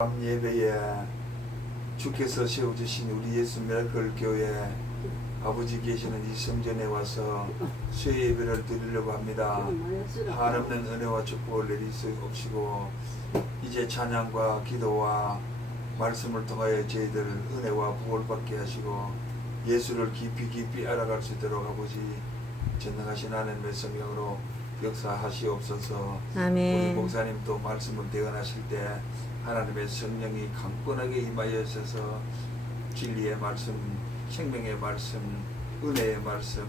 밤 예배에 주께서 세워주신 우리 예수 미라클 교회 아버지 계시는 이 성전에 와서 수요 예배를 드리려고 합니다. 한없는 은혜와 축복을 내리시옵시고 이제 찬양과 기도와 말씀을 통하여 저희들 은혜와 복을 받게 하시고 예수를 깊이 알아갈 수 있도록 아버지 전능하신 하나님의 성령으로 역사하시옵소서. 아멘. 우리 목사님도 말씀을 대언하실 때 하나님의 성령이 강건하게 임하여 있어서 진리의 말씀, 생명의 말씀, 은혜의 말씀,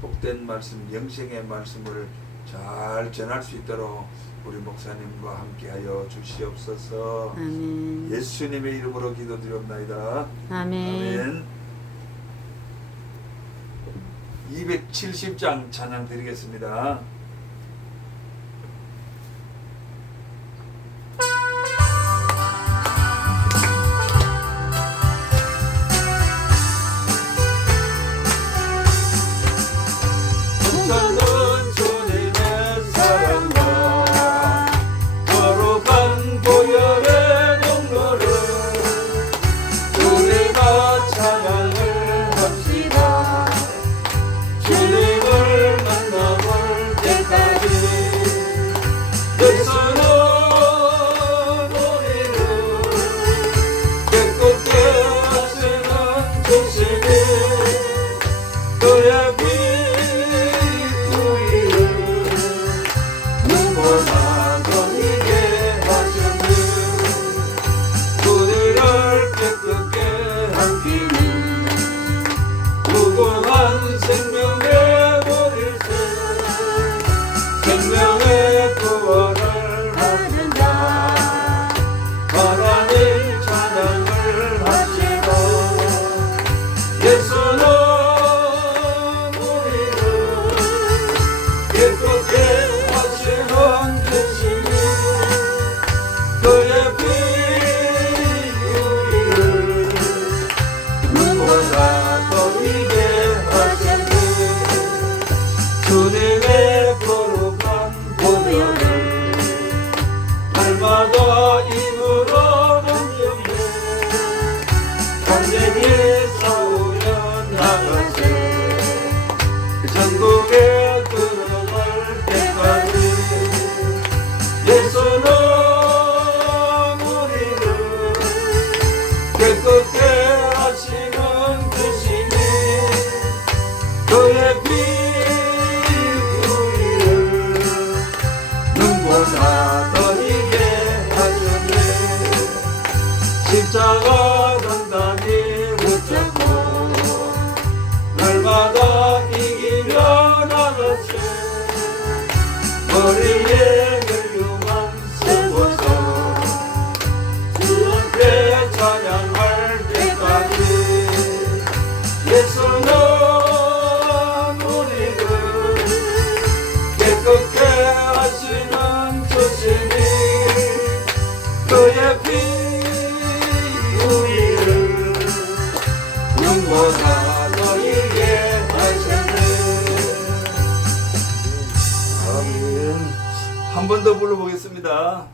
복된 말씀, 영생의 말씀을 잘 전할 수 있도록 우리 목사님과 함께하여 주시옵소서. 아멘. 예수님의 이름으로 기도드리옵나이다. 아멘. 270장 찬양 드리겠습니다. 십자가 단단히 붙잡고 날마다 이기려 나갔지. 머리에 혈류만 쓰고서 주 앞에 찬양할 때까지 예수는 우리를 깨끗게 하시는 주시니 그의 피 눈보다 너희에게 하셨네. 아멘. 한 번 더 불러보겠습니다.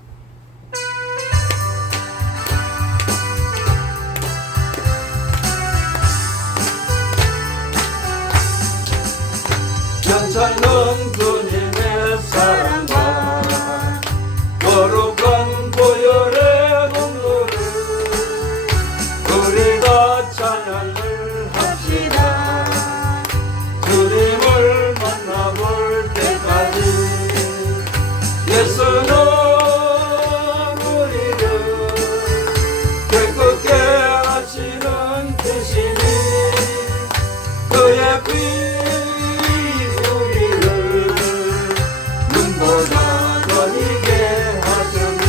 괜찮은 주님의 사랑과 거룩한 보혈의 공로를 우리가 찬양을 합시다. 주님을 만나볼 때까지 예수는 우리를 깨끗게 하시는 주시니 그의 피 우리를 눈보다 너희게 하셨네.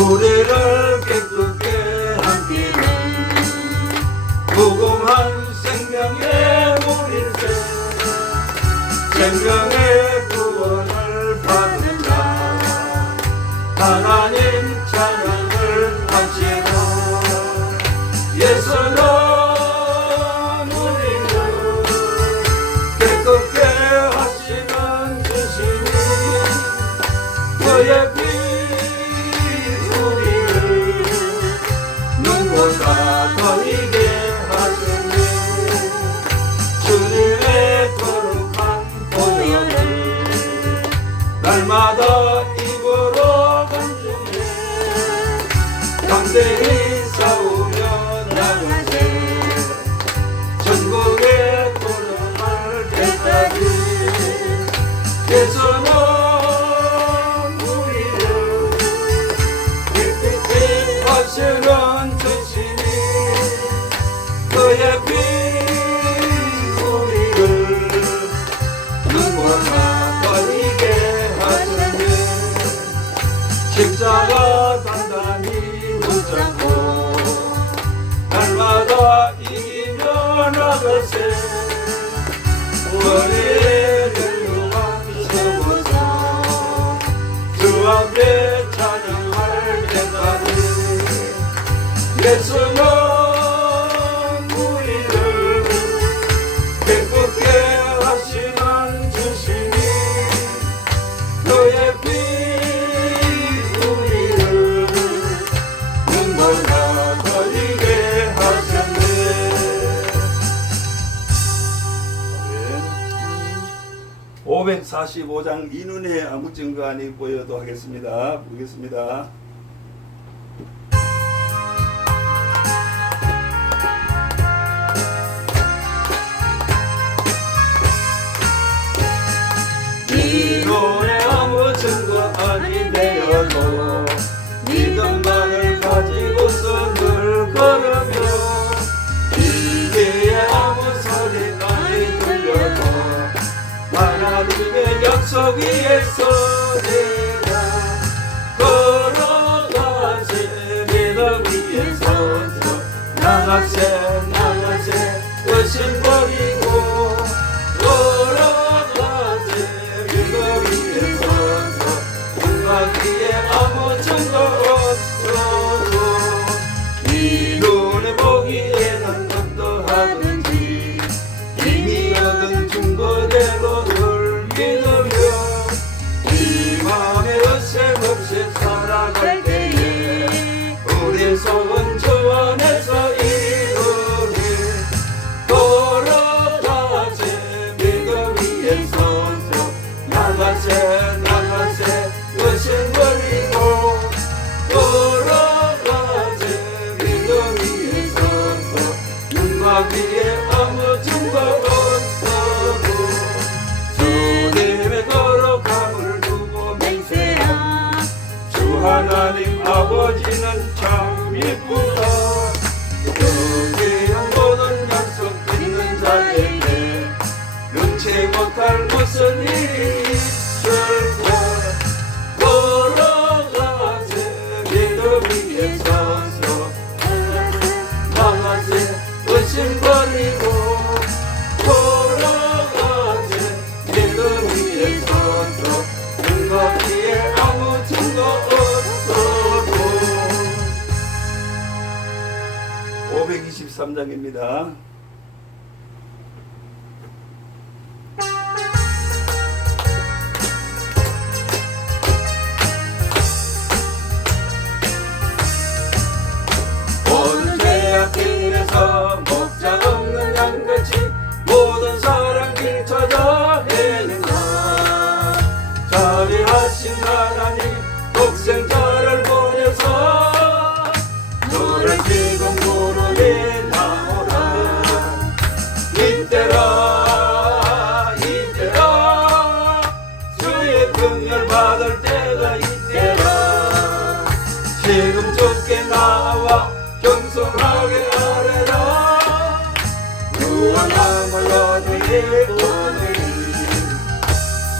우리를 깨끗게 함께는 무궁한 생명의 물일세. 생명의 구원을 받는 자 하나님 찬양을 합시다. 예수는 우리를 깨끗게 하시는 주시니 그의 피 우리 강대히 싸우며 나가세 전국에 돌아갈 때까지 예수는 우리를 깊이 하시는 주시니 그의 피 우리를 눈물나 버리게 하시네 십자가 단단히 붙잡고 날마다 이기며 나가세 우리의 혈류한 서고서 주 앞에 찬양할 때까지 예수는 우리를 기쁘게 하시는 주시니 그의 피 우리를 눈물나 버리게 하셨네. 545장 이눈의 아무 증거 아니 보여도 하겠습니다. 보겠습니다. 이론의 아무 증거 아니 되어도 믿음만을 가지고서 늘 걸으며 이게의 아무 소리 아니 들려도 하나님의 약속 위에서 내가 걸어가세 믿음 위에 서서 나가세 나가세 의심 버리고 걸어가세 믿음 위에 서서 눈가기에 아무 증거 없어도 이 눈에 보기에는 어떠하든지 이미 얻은 증거대로 늘 믿으며 이 마음에 어셈 없이 살아갈 때에 우리의 속은 주 안에서 이루리 걸어가세 믿음 위에 서서 나가세 나가세 의심 버리고 걸어가세 믿음 위에 서서 눈막 위에 아무 증거 없어도 주님의 거룩함을 두고 맹세하 주 하나님 아버지는 참 이쁘다 여기는 모든 약속 있는 자에게 눈치 못할 무슨 일이 있을까 걸어가세 믿음 위에 서서 나가세 의심 버리고 걸어가세 믿음 위에 서서 눈과 귀에 아무 증거 없어도 523장입니다. 모든 죄악길에서 목자 없는 양같이 모든 사람 길 찾아 헤매는가 자비하신 하나님 독생자를 보내서 너를 지금 부르니 나오라 이때라 이때라 주의 긍휼 받을 때가 이때라 지금 주께 나와 겸손하게 아뢰라 구원함을 얻으리 오늘이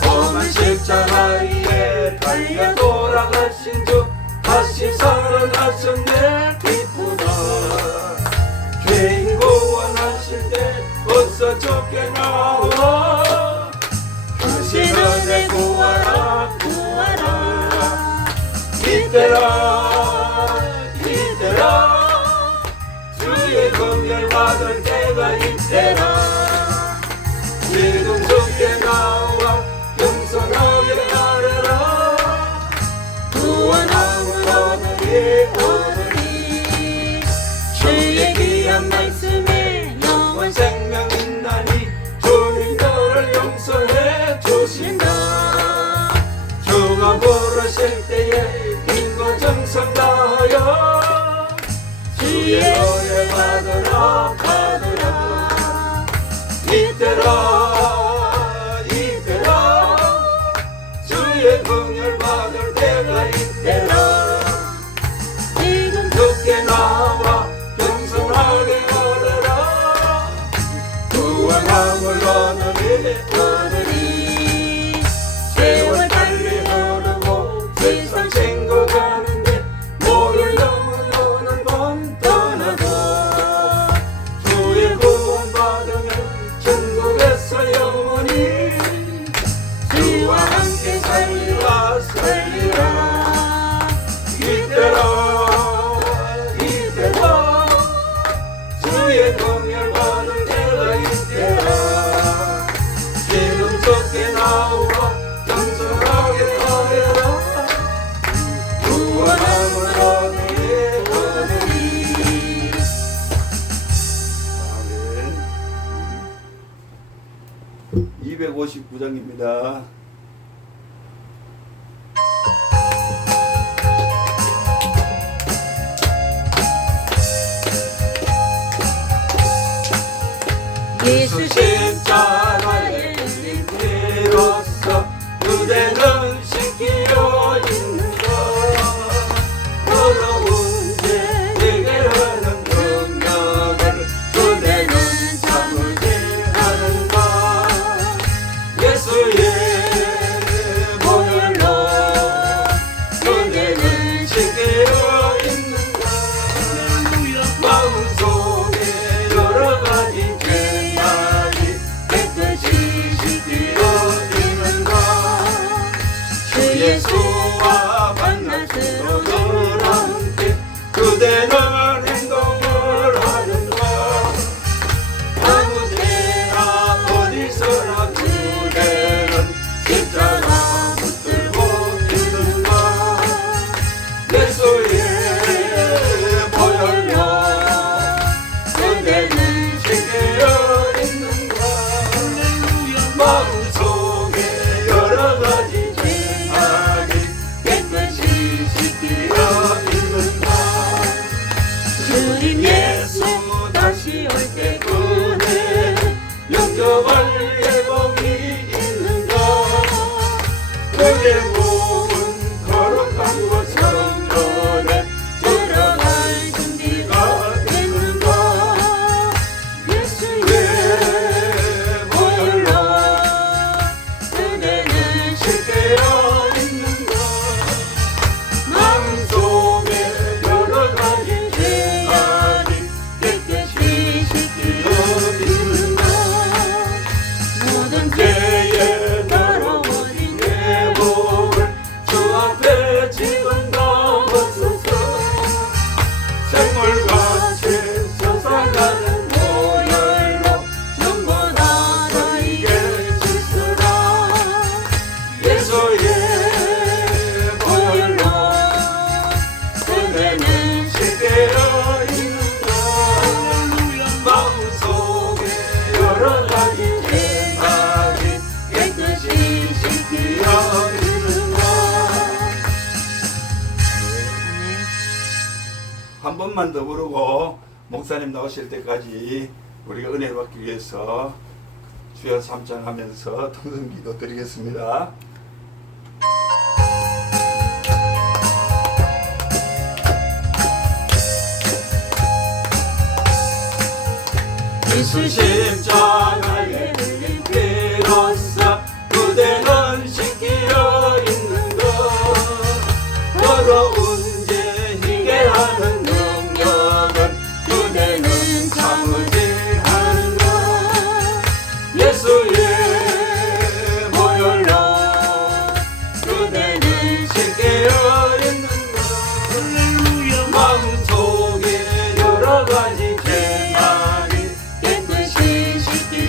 험한 십자가 위에 달려 돌아가신 주 다시 살아나셨네 기쁘다 죄인 구원하실 때 어서 주께 나와 주신 은혜 구하라 구하라 이때라 이때라 주의 긍휼 받을 때가 이때라 지금 주께 나와 겸손하게 아뢰라 구원함을 얻으리 오늘이 주의 귀한 말씀에 영원 생명 있나니 주님 너를 용서해 주신다 주가 부르실 때에 인과 정성 다하여 주의 은혜 받으라 받으라 이때라 이때라 주의 긍휼 받을 때가 이때라 지금 죽게 나와 겸손하게 걸어라 구원함을 얻으리 세월 달리 흐르고 세상 챙겨가는데 모를 너무 오는 건 떠나도 주의 구원 받으면 천국에서 영원히 주와 함께 살리라 살리라 이때라 이때라 주의 긍휼 받을 때가 이때라 지금 좁게 나오라 겸손하게 하여라 구원함을 얻으리 아멘. 259장입니다. 예수 십자가에 힘으로써 그대는 지키어 있는가 더러운 죄 해결하는 능력을 그대는 참으지 않은가 예수의 보혈로 그대는 지키어 있는가 마음속에 여러 가지 죄악이 깨끗이 씻기어지는가 주 예수와 만나서 늘 함께 그대는 행동을 하는가 아무 때나 어디서나 그대는 십자가 붙들고 있는가 예수의 보혈로 그대는 지키어 있는가 마음속에 여러 가지 죄악이 깨끗이 씻기어 있는가 주님 예수 다시 올 때 그대 영접할 예복이 있는가 그대 몸은 거룩한 곳 성전에 들어갈 준비가 됐는가 예수의 보혈로 그대는 씻겨 있는가 마음속에 여러 가지 죄악이 깨끗이 씻겨 있는가 모든 죄에 더러워진 내 몸을 주 앞에 지금 담았소서 생물같이 솟아나는 보혈로 눈보다 너에게 씻으라 예수의 보혈로 그대는 씻겨 있는가 마음속에 여러 가지 죄악이 깨끗이 씻겨 있는가 한 번만 더 부르고 목사님 나오실 때까지 우리가 은혜를 받기 위해서 주여 삼창하면서 통성기도 드리겠습니다. 예수 십자가에 흘린 피로써 그대는 씻기어 있는가 더러운 죄 해결하는 능력을 그대는 참으지 않는가 예수의 보혈로 그대는 씻기어 있는가 마음속에 여러 가지 죄악이 깨끗이 씻기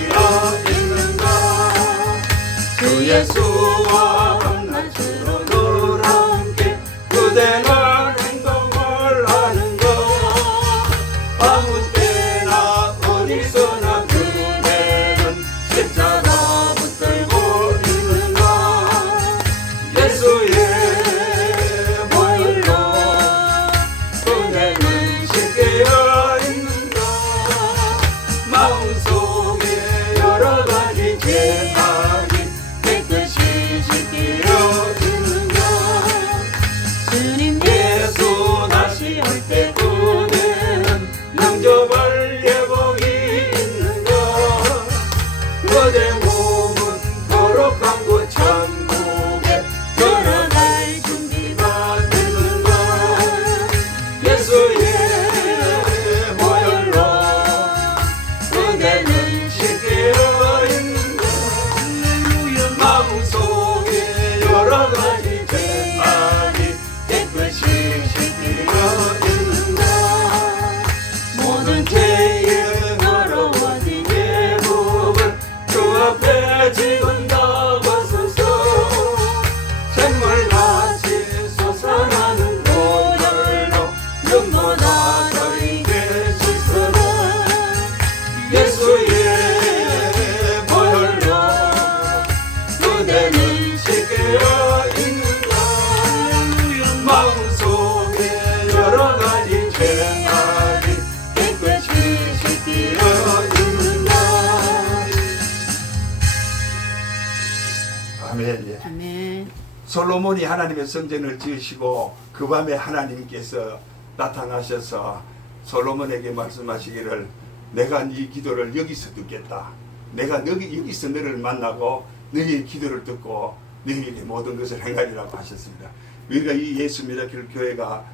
솔로몬이 하나님의 성전을 지으시고 그 밤에 하나님께서 나타나셔서 솔로몬에게 말씀하시기를 내가 네 기도를 여기서 듣겠다. 내가 여기서 너를 만나고 너희의 기도를 듣고 너희에게 모든 것을 행하리라고 하셨습니다. 우리가 이 예수 미라클 교회가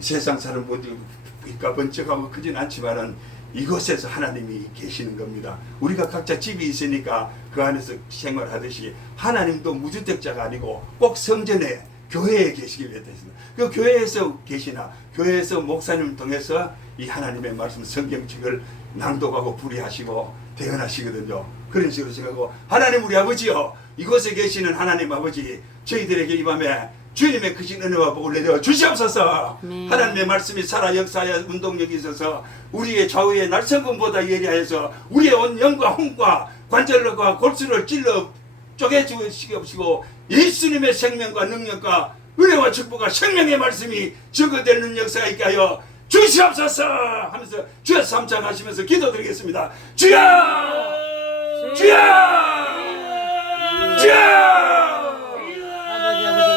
세상 사람보다 번쩍하고 크진 않지만은 이곳에서 하나님이 계시는 겁니다. 우리가 각자 집이 있으니까 그 안에서 생활하듯이 하나님도 무주택자가 아니고 꼭 성전에 교회에 계시길 위해서입니다. 그 교회에서 계시나 교회에서 목사님을 통해서 이 하나님의 말씀 성경책을 낭독하고 불의하시고 대언하시거든요. 그런 식으로 생각하고 하나님 우리 아버지요, 이곳에 계시는 하나님 아버지, 저희들에게 이 밤에 주님의 크신 은혜와 복을 내려 주시옵소서. 하나님의 말씀이 살아 역사하여 운동력이 있어서 우리의 좌우의 날성금보다 예리하여서 우리의 온 영과 홍과 관절과 골수를 찔러 쪼개주시옵시고 예수님의 생명과 능력과 은혜와 축복과 생명의 말씀이 증거되는 역사가 있게 하여 주시옵소서 하면서 주여 삼창하시면서 기도드리겠습니다. 주여! 주여! 주여!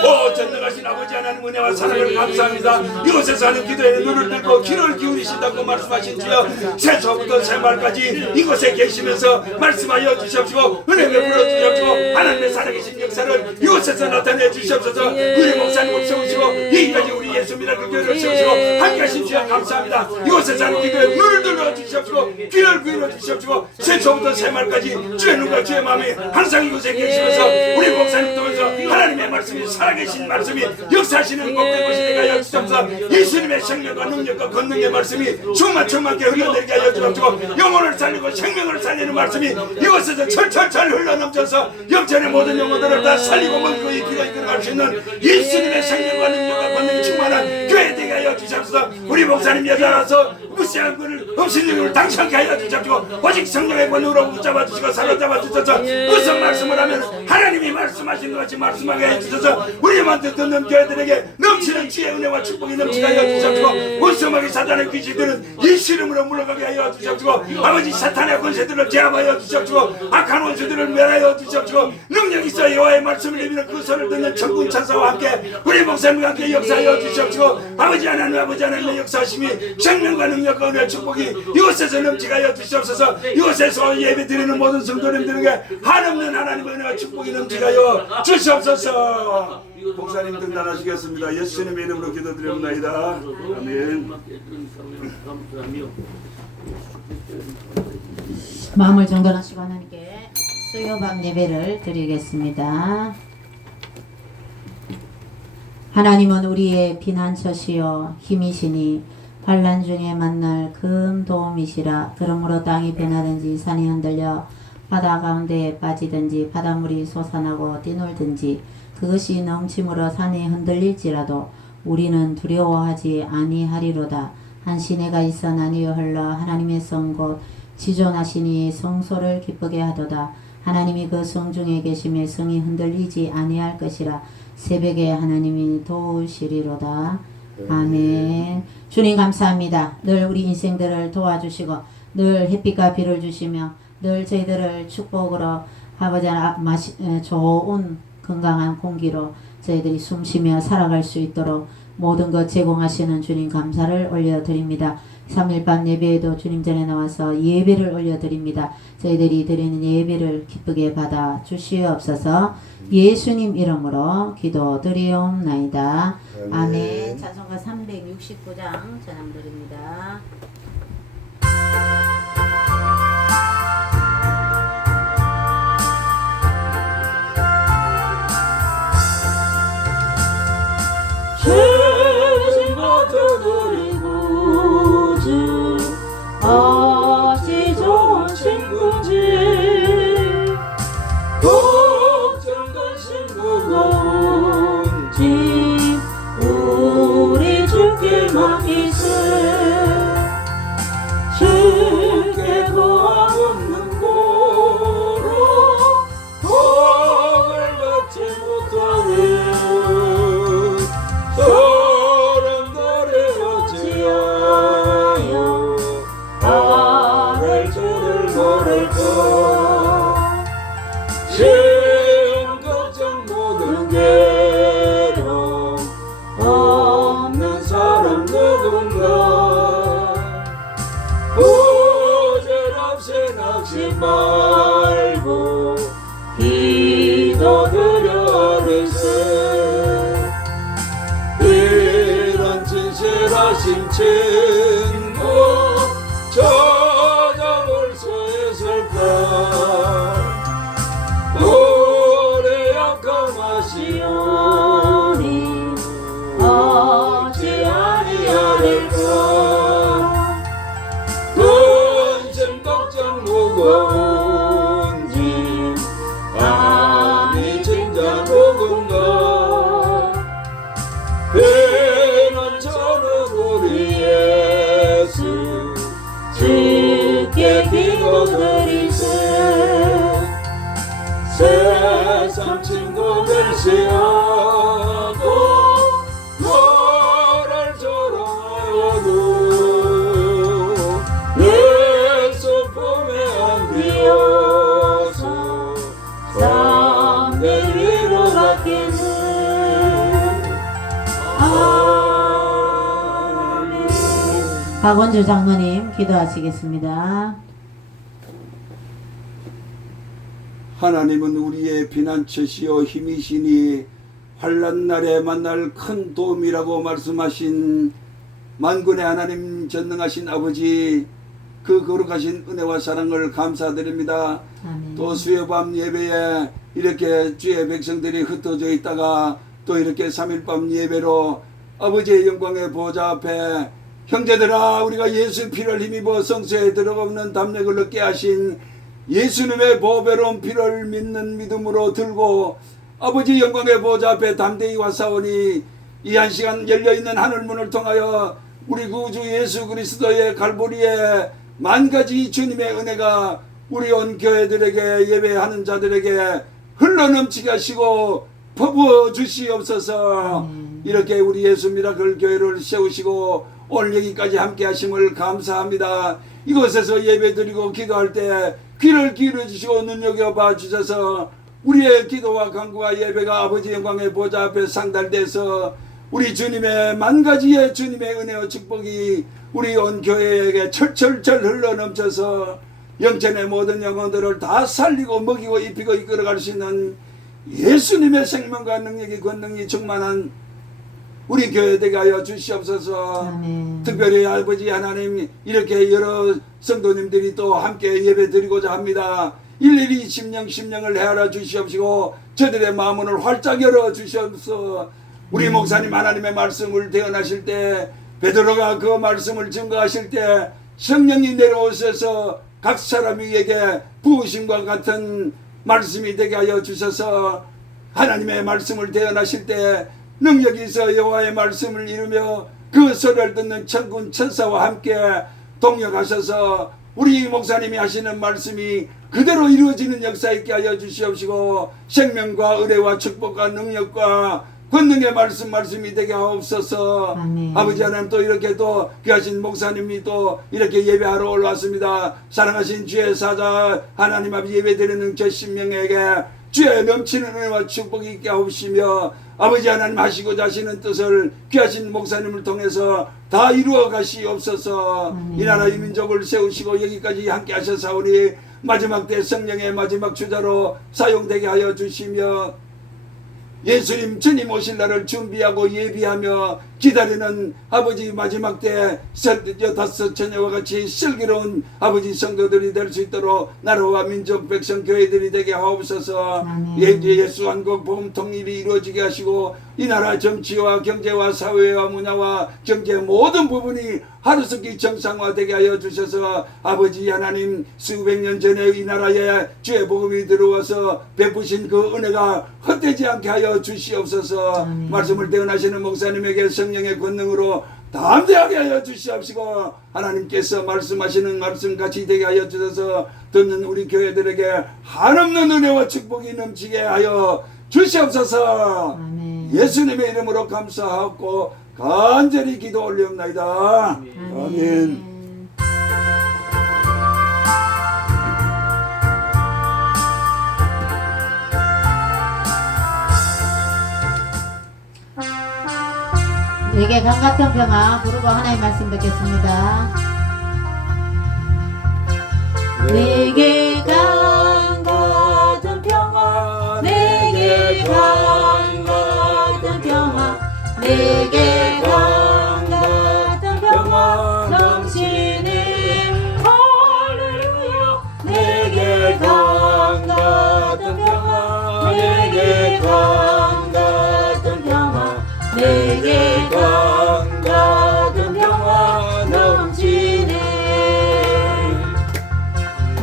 오 전능하신 아버지 하나님 은혜와 사랑을 감사합니다. 이곳에서 하는 기도에 눈을 들고 귀를 기울이신다고 말씀하신 주여, 새초부터 새말까지 이곳에 계시면서 말씀하여 주시옵시고 은혜 베풀어 주시옵시고 하나님의 살아계신 역사를 이곳에서 나타내 주시옵소서. 우리 목사님을 세우시고 여기까지 우리 예수 미라클 교회를 세우시고 함께하신 주여 감사합니다. 이곳에서 하는 기도에 눈을 들어 주시옵시고 귀를 기울여 주시옵시고 새초부터 새말까지 주의 눈과 주의 마음이 항상 이곳에 계시면서 우리 목사님 통해서 하나님의 말씀이 살아계신 말씀이 역사하시는 복된 것이 되게 하여 주옵소서. 예수님의 생명과 능력과 권능의 말씀이 충만게 흘러내리게 하여 주옵시고 영혼을 살리고 생명을 살리는 말씀이 이곳에서 철철철 흘러넘쳐서 영전의 모든 영혼들을 다 살리고 먹고 이끌어 이끌어갈 수 있는 예수님의 생명과 능력과 권능이 충만한 교회 되게 하여 주옵소서. 우리 목사님 여자라서 무시한 것을 없인 능력을 당시하게 하여 주옵시고 오직 성령의 권능으로 붙잡아 주시고 사로잡아 주셔서 무슨 말씀을 하면 하나님이 말씀하신 것 같이 말씀하게 해 주셔서 우리한테 듣는 교회들에게 넘치는 지혜의 은혜와 축복이 넘치게 하여 주옵시고 원수마귀 사탄의 귀신들은 예수 이름으로 물러가게 하여 주옵시고 아버지 사탄의 권세들을 제압하여 주옵시고 악한 원수들을 멸하여 주옵시고 능력 있어 여호와의 말씀을 내미는 그 소리를 듣는 천군 천사와 함께 우리 목사님과 함께 역사하여 주옵시고 아버지 하나님의 역사하심이 생명과 능력과 은혜와 축복이 이곳에서 넘치게 하여 주시옵소서. 이곳에서 예배드리는 모든 성도님들에게 한없는 하나님의 은혜와 축복이 넘치게 하여 주시옵소서. 목사님 등단하시겠습니다. 예수님의 이름으로 기도드립니다. 아멘. 마음을 정돈하시고 하나님께 수요밤 예배를 드리겠습니다. 하나님은 우리의 피난처시요 힘이시니 환난 중에 만날 큰 도움이시라. 그러므로 땅이 변하든지 산이 흔들려 바다 가운데에 빠지든지 바닷물이 솟아나고 뛰놀든지 그것이 넘침으로 산이 흔들릴지라도 우리는 두려워하지 아니하리로다. 한 시내가 있어 나뉘어 흘러 하나님의 성 곧 지존하시니 성소를 기쁘게 하도다. 하나님이 그 성 중에 계심에 성이 흔들리지 아니할 것이라. 새벽에 하나님이 도우시리로다. 아멘. 주님 감사합니다. 늘 우리 인생들을 도와주시고 늘 햇빛과 비를 주시며 늘 저희들을 축복으로 아버지 좋은 건강한 공기로 저희들이 숨쉬며 살아갈 수 있도록 모든 것 제공하시는 주님 감사를 올려드립니다. 3일 밤 예배에도 주님 전에 나와서 예배를 올려드립니다. 저희들이 드리는 예배를 기쁘게 받아 주시옵소서. 예수님 이름으로 기도드리옵나이다. 아멘. 찬송가 369장 전함드립니다. 죄진 같은 우리 구주 어찌 좋은 친구지 걱정 근심 무거운지 우리 주께 맡기세 주께 고함 없는 고로 복을 받지 못하네 사람들의 어찌하여 나를 주를 모를까 시험 걱정 모든 게 없는가 보잘없이 낙심 말고 기도드려 하리세 이런 진실하신 친구 찾아볼 수 있을까 오래 약함하시오니 어찌 아니하리까 근심 걱정 무거운지 아니 진짜 누군가 피는 저는 우리 예수 주께 기도드리세 세상 친구 멸시하고 너를 조롱하여도 예수 품에 안기어서 삶의 위로 갖기는 아멘. 박원주 장로님 기도하시겠습니다. 하나님은 우리의 피난처시요 힘이시니 환난 날에 만날 큰 도움이라고 말씀하신 만군의 하나님 전능하신 아버지 그 거룩하신 은혜와 사랑을 감사드립니다. 아멘. 또 수요밤 예배에 이렇게 주의 백성들이 흩어져 있다가 또 이렇게 3일밤 예배로 아버지의 영광의 보좌 앞에 형제들아 우리가 예수 피를 힘입어 성소에 들어가는 담력을 얻게 하신 예수님의 보배로운 피를 믿는 믿음으로 들고 아버지 영광의 보좌 앞에 담대히 와사오니 이 한 시간 열려있는 하늘문을 통하여 우리 구주 예수 그리스도의 갈보리에 만가지 주님의 은혜가 우리 온 교회들에게 예배하는 자들에게 흘러넘치게 하시고 퍼부어 주시옵소서. 이렇게 우리 예수 미라클 교회를 세우시고 오늘 여기까지 함께 하심을 감사합니다. 이곳에서 예배드리고 기도할 때 귀를 기울여 주시고 눈여겨봐 주셔서 우리의 기도와 간구와 예배가 아버지 영광의 보좌 앞에 상달돼서 우리 주님의 만가지의 주님의 은혜와 축복이 우리 온 교회에게 철철철 흘러넘쳐서 영천의 모든 영혼들을 다 살리고 먹이고 입히고 이끌어갈 수 있는 예수님의 생명과 능력이 권능이 충만한 우리 교회 되게 하여 주시옵소서. 아멘. 특별히 아버지 하나님 이렇게 여러 성도님들이 또 함께 예배 드리고자 합니다. 일일이 심령을 헤아려 주시옵시고 저들의 마음을 활짝 열어 주시옵소서. 우리 목사님 하나님의 말씀을 대언하실 때 베드로가 그 말씀을 증거하실 때 성령이 내려오셔서 각 사람 위에게 부으심과 같은 말씀이 되게 하여 주셔서 하나님의 말씀을 대언하실 때 능력이 있어 여호와의 말씀을 이루며 그 소리를 듣는 천군 천사와 함께 동역하셔서 우리 목사님이 하시는 말씀이 그대로 이루어지는 역사 있게 하여 주시옵시고 생명과 은혜와 축복과 능력과 권능의 말씀이 되게 하옵소서. 아멘. 아버지 하나님 또 이렇게 또 귀하신 목사님이 또 이렇게 예배하러 올라왔습니다. 사랑하신 주의 사자 하나님 아버지 예배드리는 저 신명에게 주의 넘치는 은혜와 축복이 있게 하옵시며 아버지 하나님 하시고자 하시는 뜻을 귀하신 목사님을 통해서 다 이루어 가시옵소서. 이 나라 이 민족을 세우시고 여기까지 함께 하셔사오니 마지막 때 성령의 마지막 주자로 사용되게 하여 주시며 예수님 주님 오실 날을 준비하고 예비하며 기다리는 아버지 마지막 때 다섯 처녀와 같이 슬기로운 아버지 성도들이 될 수 있도록 나라와 민족 백성 교회들이 되게 하옵소서. 예수 한국 복음 통일이 이루어지게 하시고 이 나라 정치와 경제와 사회와 문화와 경제 모든 부분이 하루속히 정상화되게 하여 주셔서 아버지 하나님 수백 년 전에 이 나라에 주의 복음이 들어와서 베푸신 그 은혜가 헛되지 않게 하여 주시옵소서. 말씀을 대언하시는 목사님에게 성령의 권능으로 담대하게 하여 주시옵시고 하나님께서 말씀하시는 말씀같이 되게 하여 주셔서 듣는 우리 교회들에게 한없는 은혜와 축복이 넘치게 하여 주시옵소서. 아멘. 예수님의 이름으로 감사하고 간절히 기도 올리옵나이다. 아멘. 내게 강 같은 평화 부르고 하나님 말씀 듣겠습니다. 내게 강 같은 평화, 내게 강 같은 평화, 내게 강 같은 평화 넘치네. 할렐루야. 내게 강 같은 평화, 내게 강 같은 평화, 내게 강 같은 평화 넘치네.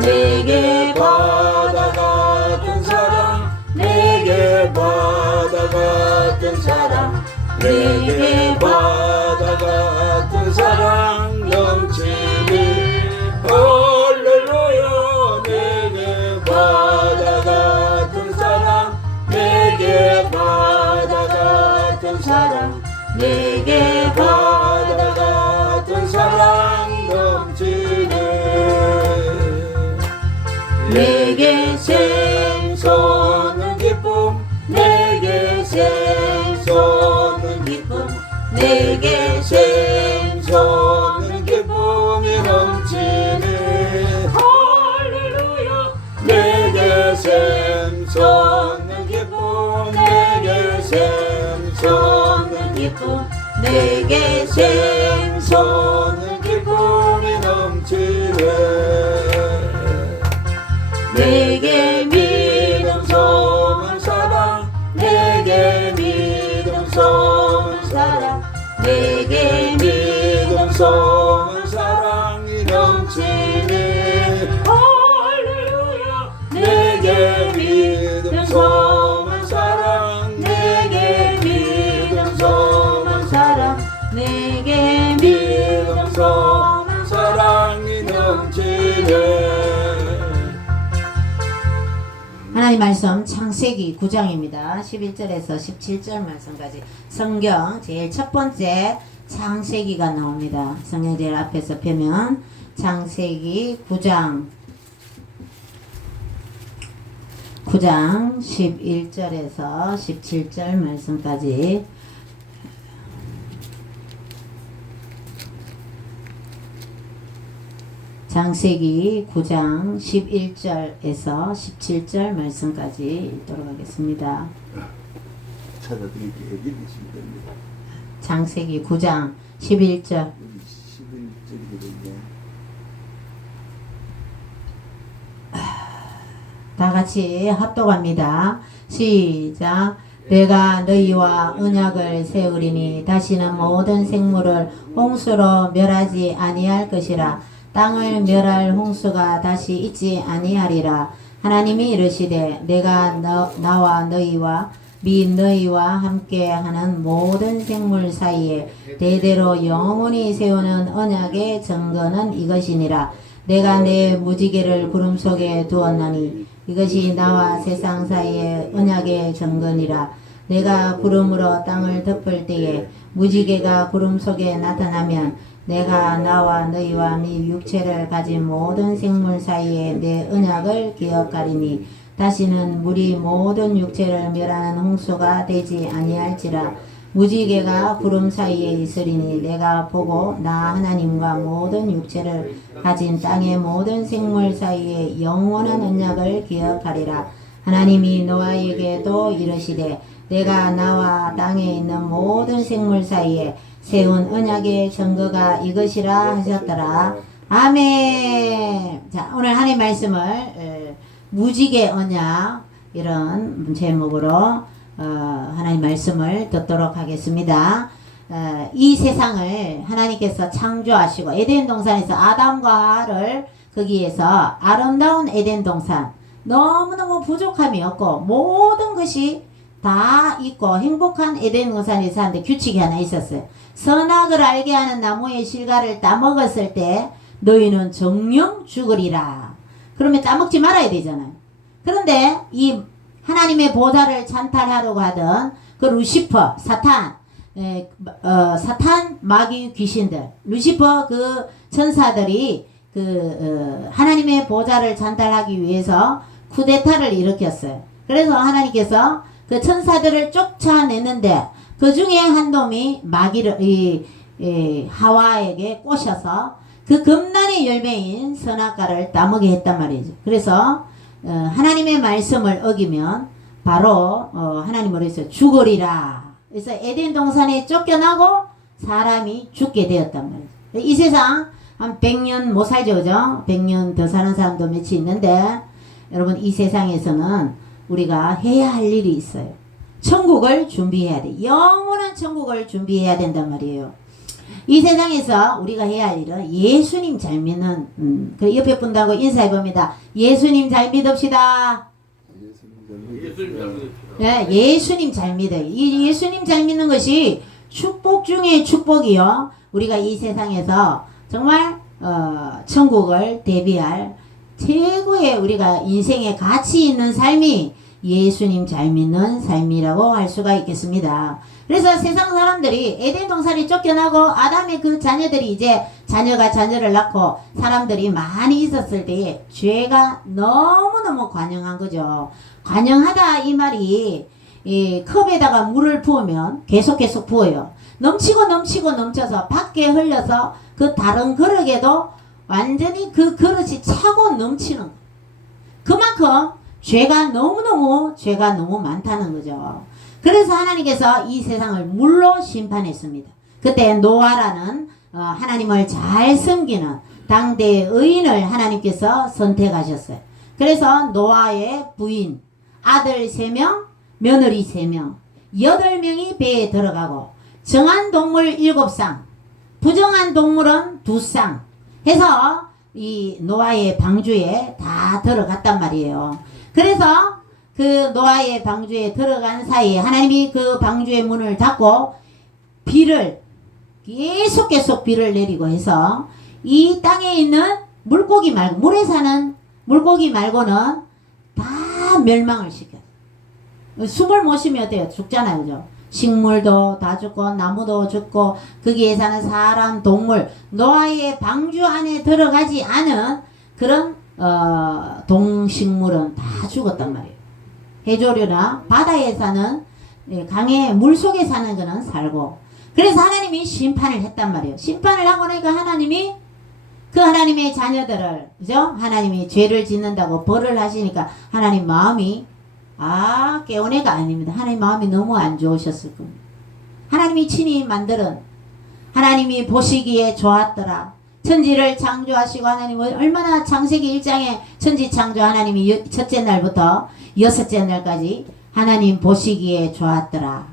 내게 바다 같은 사랑, 내게 바다 같은 사랑, 내게 바다 같은 사랑 넘치네. 할렐루야. 내게 바다 같은 사랑, 내게 바다 같은 사랑, 내게 바다 같은 사랑 넘치네. 내게 샘솟는 기쁨, 내게 샘솟는 기쁨, 내게 샘솟는 기쁨이 넘치네. 할렐루야. 내게 샘솟는 기쁨, 내게 샘솟는 기쁨, 내게 샘솟는 기쁨이 넘치네. 내게 믿음 소문 사랑, 내게 믿음 소문 사랑, 내게 믿음 소문 사랑이 넘치네. 할렐루야. 내게 믿음 소문 사랑, 내게 믿음 소문 사랑, 내게 믿음 소문 사랑이 넘치네. 하나님 말씀 창세기 9장입니다. 11절에서 17절 말씀까지 성경 제일 첫 번째 창세기가 나옵니다. 성경 제일 앞에서 펴면 창세기 9장 11절에서 17절 말씀까지 창세기 9장 11절에서 17절 말씀까지 읽도록 하겠습니다. 찾아드릴게요. 여기 있으면 됩니다. 창세기 9장 11절. 여기 11절이거든요. 다 같이 합독합니다. 시작. 내가 너희와 언약을 세우리니 다시는 모든 생물을 홍수로 멸하지 아니할 것이라. 땅을 멸할 홍수가 다시 있지 아니하리라. 하나님이 이르시되 내가 나와 너희와 및 너희와 함께하는 모든 생물 사이에 대대로 영원히 세우는 언약의 증거는 이것이니라. 내가 내 무지개를 구름 속에 두었나니 이것이 나와 세상 사이의 언약의 증거니라. 내가 구름으로 땅을 덮을 때에 무지개가 구름 속에 나타나면 내가 나와 너희와 네 육체를 가진 모든 생물 사이에 내 언약을 기억하리니 다시는 물이 모든 육체를 멸하는 홍수가 되지 아니할지라. 무지개가 구름 사이에 있으리니 내가 보고 나 하나님과 모든 육체를 가진 땅의 모든 생물 사이에 영원한 언약을 기억하리라. 하나님이 노아에게도 이르시되 내가 나와 땅에 있는 모든 생물 사이에 세운 언약의 증거가 이것이라 하셨더라. 아멘. 자, 오늘 하나님 말씀을 무지개 언약 이런 제목으로 하나님 말씀을 듣도록 하겠습니다. 이 세상을 하나님께서 창조하시고 에덴 동산에서 아담과 하와를 거기에서 아름다운 에덴 동산 너무너무 부족함이 없고 모든 것이 다 있고 행복한 에덴 동산에 사는데 규칙이 하나 있었어요. 선악을 알게 하는 나무의 실과를 따먹었을 때 너희는 정령 죽으리라. 그러면 따먹지 말아야 되잖아요. 그런데 이 하나님의 보좌를 찬탈하려고 하던 그 루시퍼 사탄 마귀 귀신들 루시퍼 그 천사들이 하나님의 보좌를 찬탈하기 위해서 쿠데타를 일으켰어요. 그래서 하나님께서 그 천사들을 쫓아내는데 그 중에 한 놈이 마귀를 하와에게 꼬셔서 그 금난의 열매인 선악과를 따먹게 했단 말이죠. 그래서 하나님의 말씀을 어기면 바로 하나님으로 해서 죽으리라. 그래서 에덴 동산에 쫓겨나고 사람이 죽게 되었단 말이죠. 이 세상 한 100년 못 살죠, 그죠? 100년 더 사는 사람도 몇이 있는데, 여러분 이 세상에서는 우리가 해야 할 일이 있어요. 천국을 준비해야 돼. 영원한 천국을 준비해야 된단 말이에요. 이 세상에서 우리가 해야 할 일은 예수님 잘 믿는, 그 옆에 분하고 인사해 봅니다. 예수님 잘 믿읍시다. 예수님 잘 믿읍시다. 네, 예수님 잘 믿어요. 이 예수님 잘 믿는 것이 축복 중에 축복이요. 우리가 이 세상에서 정말 천국을 대비할 최고의 우리가 인생에 가치 있는 삶이 예수님 잘 믿는 삶이라고 할 수가 있겠습니다. 그래서 세상 사람들이 에덴 동산에 쫓겨나고 아담의 그 자녀들이 이제 자녀가 자녀를 낳고 사람들이 많이 있었을 때에 죄가 너무너무 관영한 거죠. 관영하다 이 말이 이 컵에다가 물을 부으면 계속 부어요. 넘치고 넘쳐서 밖에 흘려서 그 다른 그릇에도 완전히 그 그릇이 차고 넘치는 거예요. 그만큼 죄가 너무 많다는 거죠. 그래서 하나님께서 이 세상을 물로 심판했습니다. 그때 노아라는 하나님을 잘 섬기는 당대의 의인을 하나님께서 선택하셨어요. 그래서 노아의 부인, 아들 3명, 며느리 3명, 8명이 배에 들어가고 정한 동물 7쌍, 부정한 동물은 2쌍 해서 이 노아의 방주에 다 들어갔단 말이에요. 그래서 그 노아의 방주에 들어간 사이에 하나님이 그 방주의 문을 닫고 비를 계속 비를 내리고 해서 이 땅에 있는 물고기 말고 물에 사는 물고기 말고는 다 멸망을 시켜요. 숨을 못 쉬면 어때요? 죽잖아요, 그죠? 식물도 다 죽고 나무도 죽고 거기에 사는 사람, 동물, 노아의 방주 안에 들어가지 않은 그런 동식물은 다 죽었단 말이에요. 해조류나 바다에 사는 강의 물속에 사는 거는 살고, 그래서 하나님이 심판을 했단 말이에요. 심판을 하고 나니까 하나님이 그 하나님의 자녀들을, 그죠? 하나님이 죄를 짓는다고 벌을 하시니까 하나님 마음이 깨운 애가 아닙니다. 하나님 마음이 너무 안 좋으셨을 겁니다. 하나님이 친히 만드는, 하나님이 보시기에 좋았더라. 천지를 창조하시고 하나님은 얼마나 창세기 1장에 천지 창조 하나님이 첫째 날부터 6째 날까지 하나님 보시기에 좋았더라.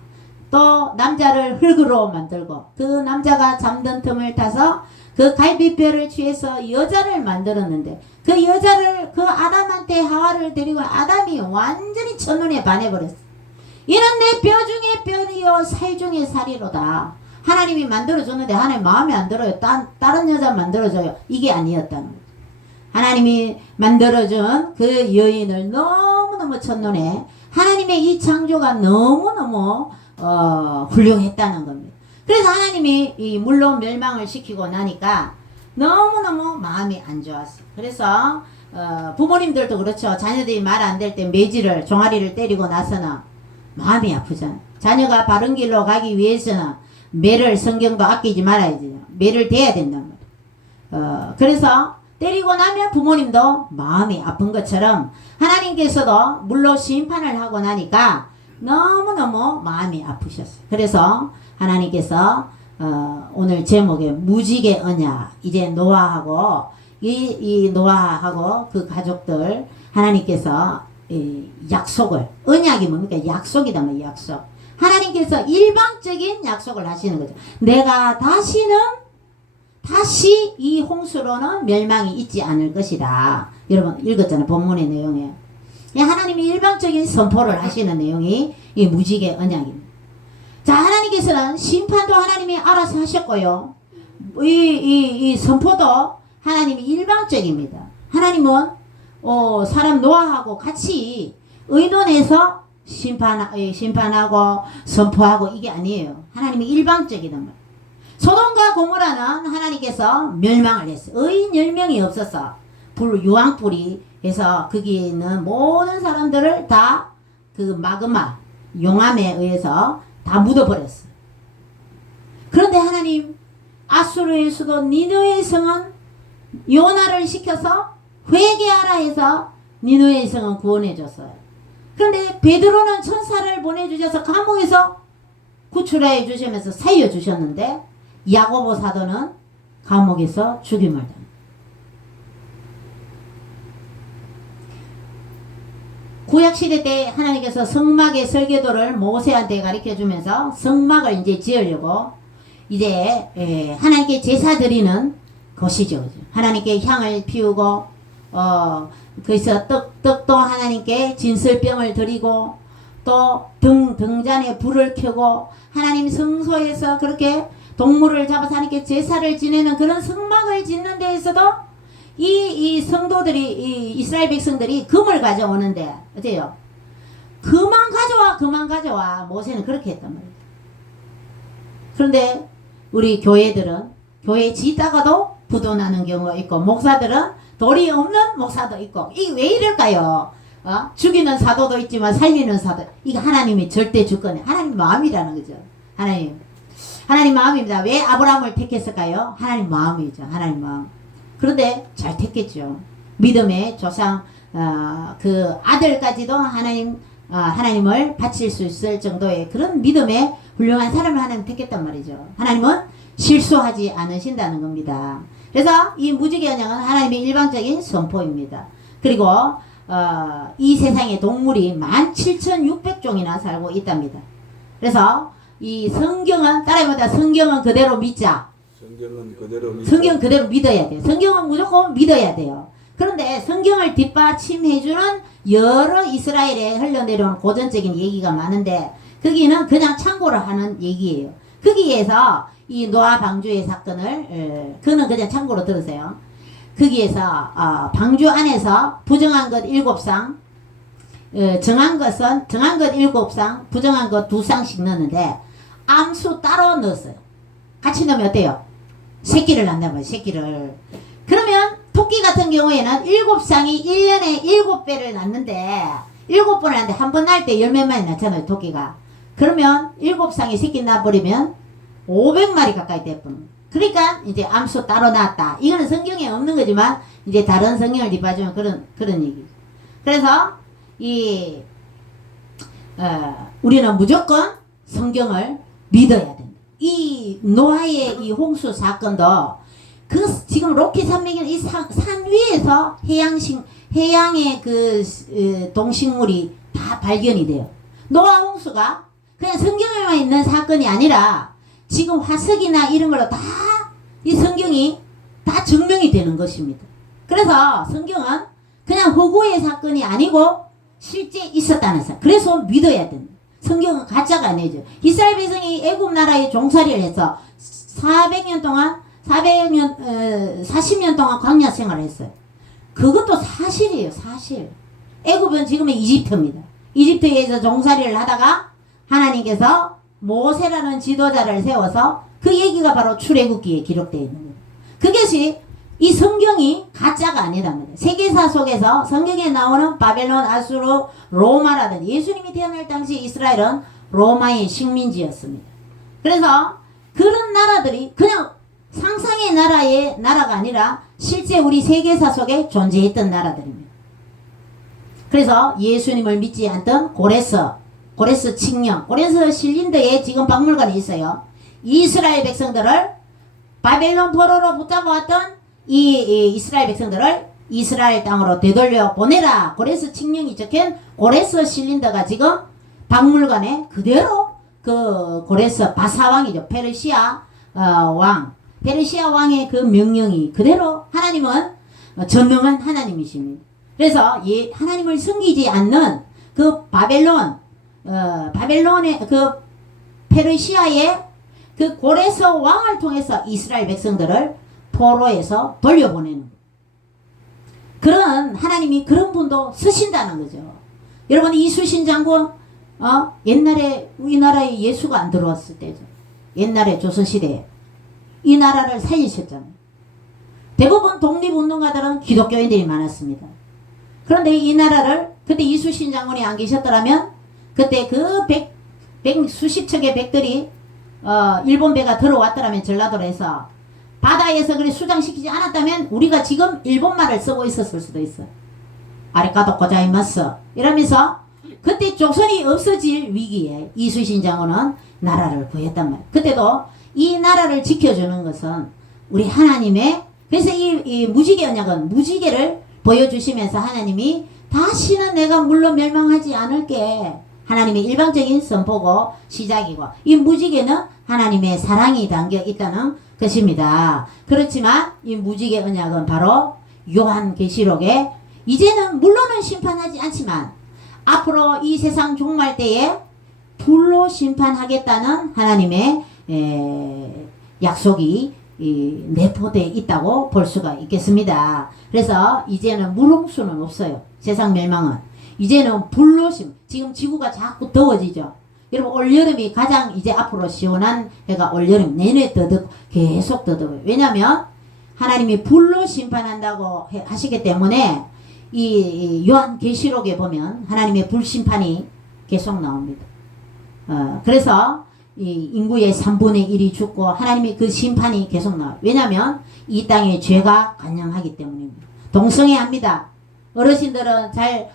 또 남자를 흙으로 만들고 그 남자가 잠든 틈을 타서 그 갈비뼈를 취해서 여자를 만들었는데 그 여자를 그 아담한테 하와를 데리고 아담이 완전히 첫눈에 반해버렸어. 이는 내 뼈 중에 뼈이요 살 중에 살이로다. 하나님이 만들어줬는데 하나님 마음에 안 들어요. 다른 여자 만들어줘요. 이게 아니었다는 거죠. 하나님이 만들어준 그 여인을 너무너무 첫눈에 하나님의 이 창조가 너무너무 훌륭했다는 겁니다. 그래서 하나님이 이 물로 멸망을 시키고 나니까 너무너무 마음이 안 좋았어. 그래서 부모님들도 그렇죠. 자녀들이 말 안 될 때 매질을 종아리를 때리고 나서는 마음이 아프잖아. 자녀가 바른 길로 가기 위해서는 매를 성경도 아끼지 말아야지. 매를 대야 된단 말이야. 그래서 때리고 나면 부모님도 마음이 아픈 것처럼 하나님께서도 물로 심판을 하고 나니까 너무너무 마음이 아프셨어요. 그래서 하나님께서 오늘 제목에 무지개 언약, 이제 노아하고 이 노아하고 그 가족들 하나님께서 약속을, 언약이 뭡니까? 약속이다 뭐 약속. 하나님께서 일방적인 약속을 하시는 거죠. 내가 다시 이 홍수로는 멸망이 있지 않을 것이다. 여러분 읽었잖아요. 본문의 내용에. 하나님이 일방적인 선포를 하시는 내용이 이 무지개 언약입니다. 자, 하나님께서는 심판도 하나님이 알아서 하셨고요. 이 선포도 하나님이 일방적입니다. 하나님은 사람 노아하고 같이 의논해서 심판하고 선포하고 이게 아니에요. 하나님이 일방적이단 말이에요. 소돔과 고모라는 하나님께서 멸망을 했어요. 의인 10명이 없어서 유황불이 해서 거기에 있는 모든 사람들을 다 그 마그마 용암에 의해서 다 묻어버렸어. 그런데 하나님 아수르의 수도 니느웨의 성은 요나를 시켜서 회개하라 해서 니느웨의 성은 구원해 줬어요. 그런데 베드로는 천사를 보내주셔서 감옥에서 구출해 주시면서 살려주셨는데 야고보 사도는 감옥에서 죽임을 당합니다. 구약시대 때 하나님께서 성막의 설계도를 모세한테 가르쳐주면서 성막을 이제 지으려고 이제 하나님께 제사 드리는 것이죠. 하나님께 향을 피우고 거기서 떡도 하나님께 진설병을 드리고 또 등잔에 불을 켜고 하나님 성소에서 그렇게 동물을 잡아서 하나님께 제사를 지내는 그런 성막을 짓는 데에서도 이 성도들이 이 이스라엘 백성들이 금을 가져오는데 어때요? 그만 가져와 모세는 그렇게 했단 말이에요. 그런데 우리 교회들은 교회 지다가도 부도나는 경우가 있고 목사들은 돌이 없는 목사도 있고 이게 왜 이럴까요? 죽이는 사도도 있지만 살리는 사도 이게 하나님이 절대 주권이 하나님 마음이라는 거죠. 하나님 마음입니다. 왜 아브라함을 택했을까요? 하나님 마음이죠. 하나님 마음. 그런데 잘 택했죠. 믿음의 조상 그 아들까지도 하나님을 바칠 수 있을 정도의 그런 믿음의 훌륭한 사람을 하나님 택했단 말이죠. 하나님은 실수하지 않으신다는 겁니다. 그래서 이 무지개 언약은 하나님의 일방적인 선포입니다. 그리고 이 세상에 동물이 17,600종이나 살고 있답니다. 그래서 이 성경은 따라해보자. 성경은 그대로 믿자. 성경 그대로 믿어야 돼요. 성경은 무조건 믿어야 돼요. 그런데 성경을 뒷받침해주는 여러 이스라엘에 흘러내려온 고전적인 얘기가 많은데 거기는 그냥 참고를 하는 얘기예요. 거기에서 이 노아 방주의 사건을 그는 그냥 참고로 들으세요. 거기에서 방주 안에서 부정한 것 7상 정한 것 7상 부정한 것 2쌍씩 넣었는데 암수 따로 넣었어요. 같이 넣으면 어때요? 새끼를 낳는단 말이에요. 새끼를. 그러면 토끼 같은 경우에는 7쌍이 1년에 7배를 낳는데 7번을 낳는데 한 번 낳을 때 10몇마리 낳잖아요. 토끼가. 그러면 7쌍이 새끼 낳아버리면 500마리 가까이 돼버립니다. 그러니까 이제 암수 따로 낳았다. 이거는 성경에 없는 거지만 이제 다른 성경을 뒷받침하면 그런 얘기죠. 그래서 우리는 무조건 성경을 믿어야 된다. 이 노아의 이 홍수 사건도 지금 로키 산맥인 이 산 위에서 해양의 동식물이 다 발견이 돼요. 노아 홍수가 그냥 성경에만 있는 사건이 아니라 지금 화석이나 이런 걸로 다 이 성경이 다 증명이 되는 것입니다. 그래서 성경은 그냥 허구의 사건이 아니고 실제 있었다는 사람. 그래서 믿어야 된다. 성경은 가짜가 아니죠. 이스라엘 백성이 애굽 나라에 종살이를 해서 40년 동안 광야 생활을 했어요. 그것도 사실이에요. 사실. 애굽은 지금의 이집트입니다. 이집트에서 종살이를 하다가 하나님께서 모세라는 지도자를 세워서 그 얘기가 바로 출애굽기에 기록되어 있는 거예요. 그것이 이 성경이 가짜가 아니랍니다. 세계사 속에서 성경에 나오는 바벨론, 아수르, 로마라든지 예수님이 태어날 당시 이스라엘은 로마의 식민지였습니다. 그래서 그런 나라들이 그냥 상상의 나라가 아니라 실제 우리 세계사 속에 존재했던 나라들입니다. 그래서 예수님을 믿지 않던 고레스 칙령, 고레스 실린더에 지금 박물관이 있어요. 이스라엘 백성들을 바벨론 포로로 붙잡아왔던 이 이스라엘 백성들을 이스라엘 땅으로 되돌려 보내라. 고레스 칙령이 적힌 고레스 실린더가 지금 박물관에 그대로 그 고레스 바사왕이죠. 페르시아 왕의 그 명령이 그대로 하나님은 전능한 하나님이십니다. 그래서 하나님을 섬기지 않는 그 바벨론의 그 페르시아의 그 고레스 왕을 통해서 이스라엘 백성들을 포로에서 돌려보내는 거예요. 그런 하나님이 그런 분도 쓰신다는 거죠. 여러분 이수신 장군 옛날에 우리나라에 예수가 안 들어왔을 때죠. 옛날에 조선시대에 이 나라를 살리셨잖아요. 대부분 독립운동가들은 기독교인들이 많았습니다. 그런데 이 나라를 그때 이수신 장군이 안 계셨더라면 그때 그 수십 척의 백들이 일본 배가 들어왔더라면 전라도로 해서 바다에서 그리 수장시키지 않았다면 우리가 지금 일본말을 쓰고 있었을 수도 있어. 아리가토 고자이마스 이러면서 그때 조선이 없어질 위기에 이순신 장군은 나라를 구했단 말이야. 그때도 이 나라를 지켜주는 것은 우리 하나님의, 그래서 이 무지개 언약은 무지개를 보여주시면서 하나님이 다시는 내가 물로 멸망하지 않을게, 하나님의 일방적인 선포고 시작이고, 이 무지개는 하나님의 사랑이 담겨 있다는 것입니다. 그렇지만 이 무지개 언약은 바로 요한계시록에 이제는 물로는 심판하지 않지만 앞으로 이 세상 종말 때에 불로 심판하겠다는 하나님의 약속이 내포되어 있다고 볼 수가 있겠습니다. 그래서 이제는 물홍수는 없어요. 세상 멸망은. 이제는 불로 지금 지구가 자꾸 더워지죠. 여러분 올여름이 가장 이제 앞으로 시원한 해가 올여름 내내 계속 더더워요. 왜냐하면 하나님이 불로 심판한다고 하시기 때문에 이 요한계시록에 보면 하나님의 불심판이 계속 나옵니다. 그래서 이 인구의 3분의 1이 죽고 하나님의 그 심판이 계속 나와요. 왜냐하면 이 땅에 죄가 관영하기 때문입니다. 동성애합니다. 어르신들은 잘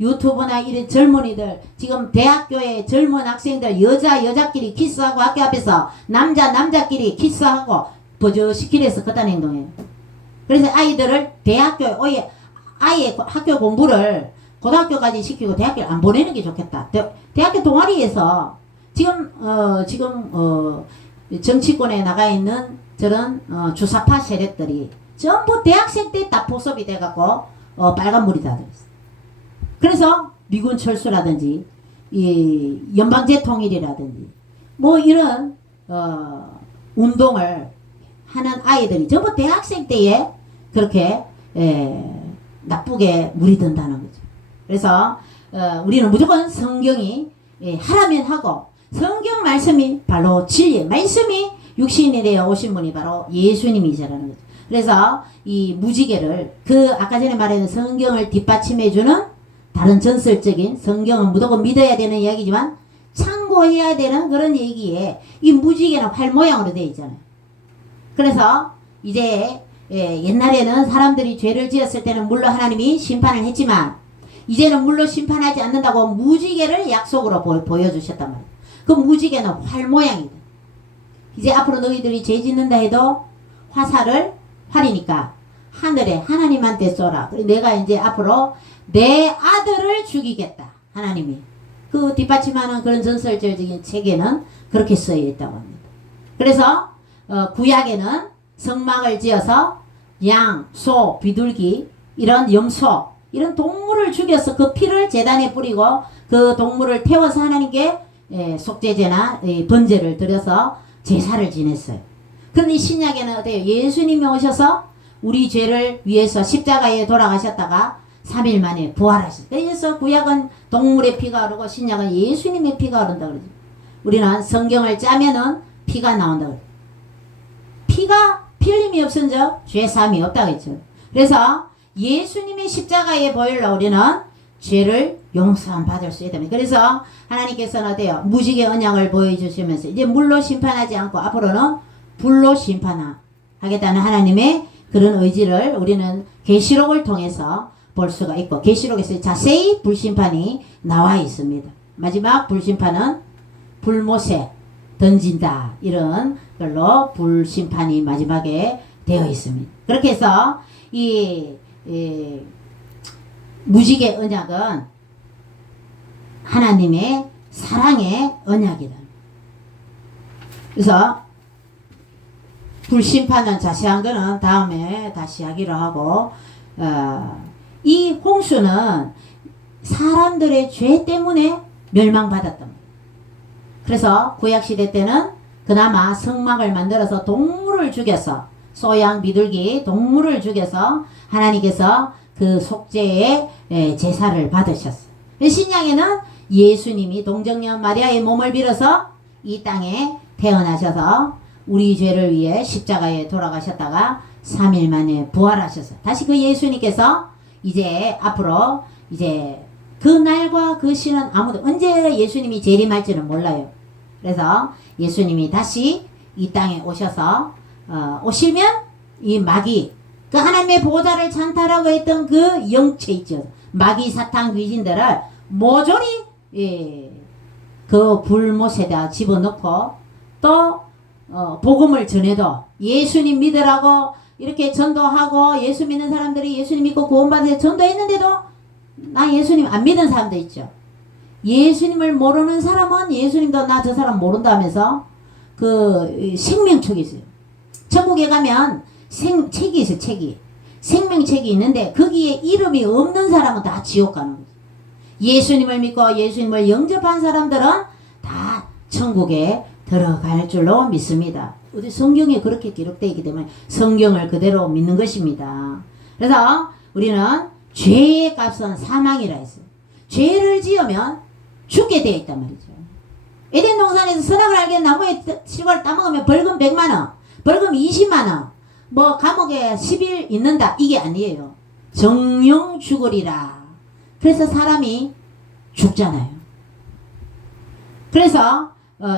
유튜브나 이런 젊은이들, 지금 대학교에 젊은 학생들 여자끼리 키스하고 학교 앞에서 남자끼리 키스하고 버젓이길에서 그딴 행동해요. 그래서 아이들을 대학교에 아예 학교 공부를 고등학교까지 시키고 대학교를 안 보내는 게 좋겠다. 대학교 동아리에서 지금 정치권에 나가 있는 저런 주사파 세력들이 전부 대학생 때 다 포섭이 돼갖고 빨간불이 다 들었어. 그래서 미군 철수라든지 이 연방제 통일이라든지 뭐 이런 운동을 하는 아이들이 전부 대학생 때에 그렇게 나쁘게 무리든다는 거죠. 그래서 우리는 무조건 성경이 하라면 하고, 성경 말씀이 바로 진리의 말씀이 육신이 되어 오신 분이 바로 예수님이시라는 거죠. 그래서 이 무지개를 아까 전에 말했던 성경을 뒷받침해주는 다른 전설적인, 성경은 무조건 믿어야 되는 이야기지만 참고해야 되는 그런 얘기에 이 무지개는 활 모양으로 되어 있잖아요. 그래서 이제 옛날에는 사람들이 죄를 지었을 때는 물로 하나님이 심판을 했지만 이제는 물로 심판하지 않는다고 무지개를 약속으로 보여주셨단 말이에요. 그 무지개는 활 모양이다. 이제 앞으로 너희들이 죄 짓는다 해도 활이니까 하늘에 하나님한테 쏘라. 내가 이제 앞으로 내 아들을 죽이겠다. 하나님이. 그 뒷받침하는 그런 전설적인 책에는 그렇게 쓰여 있다고 합니다. 그래서 구약에는 성막을 지어서 양, 소, 비둘기, 이런 염소, 이런 동물을 죽여서 그 피를 제단에 뿌리고 그 동물을 태워서 하나님께 속죄제나 번제를 드려서 제사를 지냈어요. 그런데 신약에는 어때요? 예수님이 오셔서 우리 죄를 위해서 십자가에 돌아가셨다가 3일 만에 부활하셨어요. 그래서 구약은 동물의 피가 흐르고 신약은 예수님의 피가 흐른다 그러죠. 우리는 성경을 짜면은 피가 나온다 그래요. 피가 필림이 없은즉 죄사함이 없다 그랬죠. 그래서 예수님의 십자가의 보혈로 우리는 죄를 용서함 받을 수 있답니다. 그래서 하나님께서는 어때요? 무지개 언약을 보여주시면서 이제 물로 심판하지 않고 앞으로는 불로 심판하겠다는 하나님의 그런 의지를 우리는 계시록을 통해서 볼 수가 있고, 계시록에서 자세히 불심판이 나와 있습니다. 마지막 불심판은 불못에 던진다, 이런 걸로 불심판이 마지막에 되어 있습니다. 그렇게 해서 이 무지개 언약은 하나님의 사랑의 언약이다. 그래서 불심판은 자세한 거는 다음에 다시 하기로 하고, 이 홍수는 사람들의 죄 때문에 멸망받았단 말이에요. 그래서 구약시대 때는 그나마 성막을 만들어서 동물을 죽여서, 소양, 비둘기, 동물을 죽여서 하나님께서 그 속죄의 제사를 받으셨어요. 신약에는 예수님이 동정녀 마리아의 몸을 빌어서 이 땅에 태어나셔서 우리 죄를 위해 십자가에 돌아가셨다가 3일 만에 부활하셨어요. 다시 그 예수님께서 이제 앞으로 이제 그 날과 그 시는 아무도 언제 예수님이 재림할지는 몰라요. 그래서 예수님이 다시 이 땅에 오셔서 오시면 이 마귀 그 하나님의 보호자를 찬탈하고 했던 그 영체 있죠. 마귀 사탄 귀신들을 모조리 그 불못에다 집어넣고 또 복음을 전해도 예수님 믿으라고 이렇게 전도하고 예수 믿는 사람들이 예수님 믿고 구원받아서 전도했는데도 나 예수님 안 믿는 사람도 있죠. 예수님을 모르는 사람은 예수님도 나 저 사람 모른다 하면서 그 생명책이 있어요. 천국에 가면 책이 있어요. 책이. 생명책이 있는데 거기에 이름이 없는 사람은 다 지옥 가는 거죠. 예수님을 믿고 예수님을 영접한 사람들은 다 천국에 들어갈 줄로 믿습니다. 우리 성경에 그렇게 기록되어 있기 때문에 성경을 그대로 믿는 것입니다. 그래서 우리는 죄의 값은 사망이라 했어요. 죄를 지으면 죽게 되어 있단 말이죠. 에덴 동산에서 선악을 알게 나무에 실과를 따먹으면 벌금 100만원, 벌금 20만원, 뭐 감옥에 10일 있는다, 이게 아니에요. 정령 죽으리라. 그래서 사람이 죽잖아요. 그래서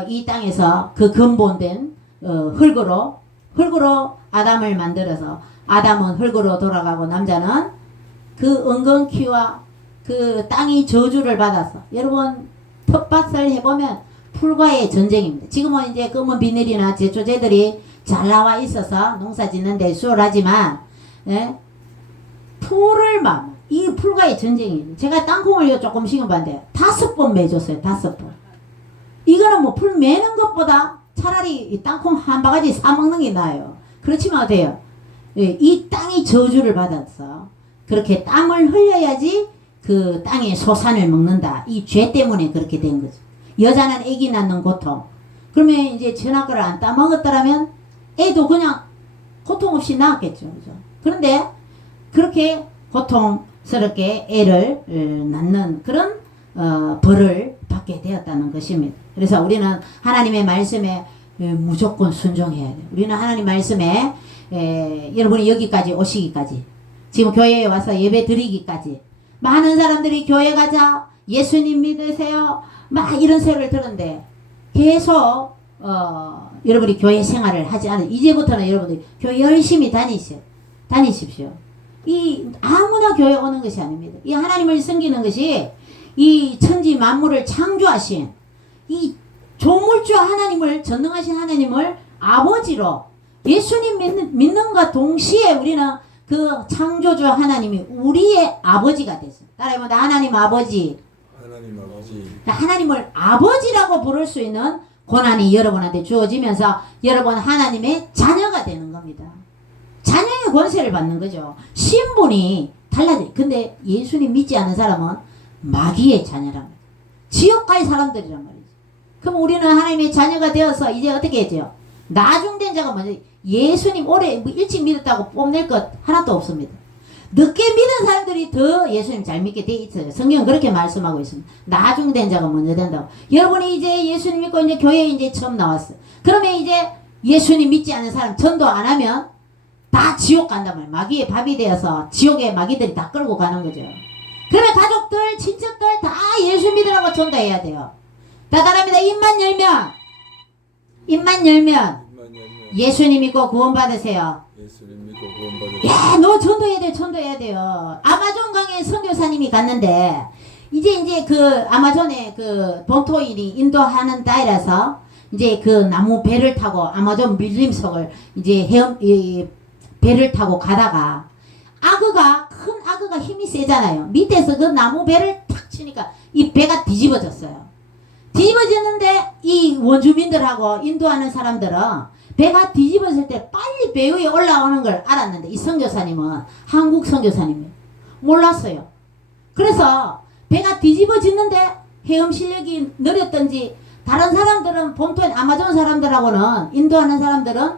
이 땅에서 그 근본된 흙으로 아담을 만들어서 아담은 흙으로 돌아가고 남자는 그 은근키와 그 땅이 저주를 받아서 여러분 텃밭을 해보면 풀과의 전쟁입니다. 지금은 이제 검은 비닐이나 제초제들이 잘 나와 있어서 농사 짓는 데 수월하지만 풀을 막 이 풀과의 전쟁이에요. 제가 땅콩을 조금 심어봤는데 5번 매줬어요. 5번. 이거는 뭐 풀 매는 것보다 차라리 이 땅콩 한 바가지 사먹는 게 나아요. 그렇지만 어때요? 이 땅이 저주를 받아서 그렇게 땀을 흘려야지 그 땅의 소산을 먹는다. 이 죄 때문에 그렇게 된 거죠. 여자는 아기 낳는 고통. 그러면 이제 전학을 안 따먹었더라면 애도 그냥 고통 없이 낳았겠죠. 그죠? 그런데 그렇게 고통스럽게 애를 낳는 그런 벌을 받게 되었다는 것입니다. 그래서 우리는 하나님의 말씀에 무조건 순종해야 돼요. 우리는 하나님 말씀에 여러분이 여기까지 오시기까지 지금 교회에 와서 예배 드리기까지 많은 사람들이 교회 가자 예수님 믿으세요 막 이런 소리를 들었는데 계속 여러분이 교회 생활을 하지 않은 이제부터는 여러분들이 교회 열심히 다니십시오. 이 아무나 교회 오는 것이 아닙니다. 이 하나님을 섬기는 것이 이 천지 만물을 창조하신 이 조물주 하나님을 전능하신 하나님을 아버지로 예수님 믿는과 동시에 우리는 그 창조주 하나님이 우리의 아버지가 됐어요. 따라해보면 하나님 아버지. 하나님 아버지. 하나님을 아버지라고 부를 수 있는 고난이 여러분한테 주어지면서 여러분 하나님의 자녀가 되는 겁니다. 자녀의 권세를 받는 거죠. 신분이 달라져요. 근데 예수님 믿지 않는 사람은 마귀의 자녀란 말이에요. 지옥 갈 사람들이란 말이죠. 그럼 우리는 하나님의 자녀가 되어서 이제 어떻게 해야죠? 나중된 자가 먼저 예수님 오래 일찍 믿었다고 뽐낼 것 하나도 없습니다. 늦게 믿은 사람들이 더 예수님 잘 믿게 돼 있어요. 성경은 그렇게 말씀하고 있습니다. 나중된 자가 먼저 된다고. 여러분이 이제 예수님 믿고 이제 교회에 이제 처음 나왔어요. 그러면 이제 예수님 믿지 않는 사람 전도 안 하면 다 지옥 간단 말이에요. 마귀의 밥이 되어서 지옥에 마귀들이 다 끌고 가는 거죠. 그러면 가족들, 친척들 다 예수 믿으라고 전도해야 돼요. 다 다릅니다. 입만 열면 예수님 믿고 구원 받으세요. 예수님 믿고 구원 받으세요. 야, 너 전도해야 돼요. 아마존 강에 선교사님이 갔는데 이제 그 아마존에 그 본토인이 인도하는 땅이라서 이제 그 나무 배를 타고 아마존 밀림석을 이제 배를 타고 가다가 큰 악어가 힘이 세잖아요. 밑에서 그 나무 배를 탁 치니까 이 배가 뒤집어졌어요. 뒤집어졌는데 이 원주민들하고 인도하는 사람들은 배가 뒤집어질 때 빨리 배 위에 올라오는 걸 알았는데 이 선교사님은 한국 선교사님이에요. 몰랐어요. 그래서 배가 뒤집어졌는데 헤엄 실력이 느렸던지 다른 사람들은 본토인 아마존 사람들하고는 인도하는 사람들은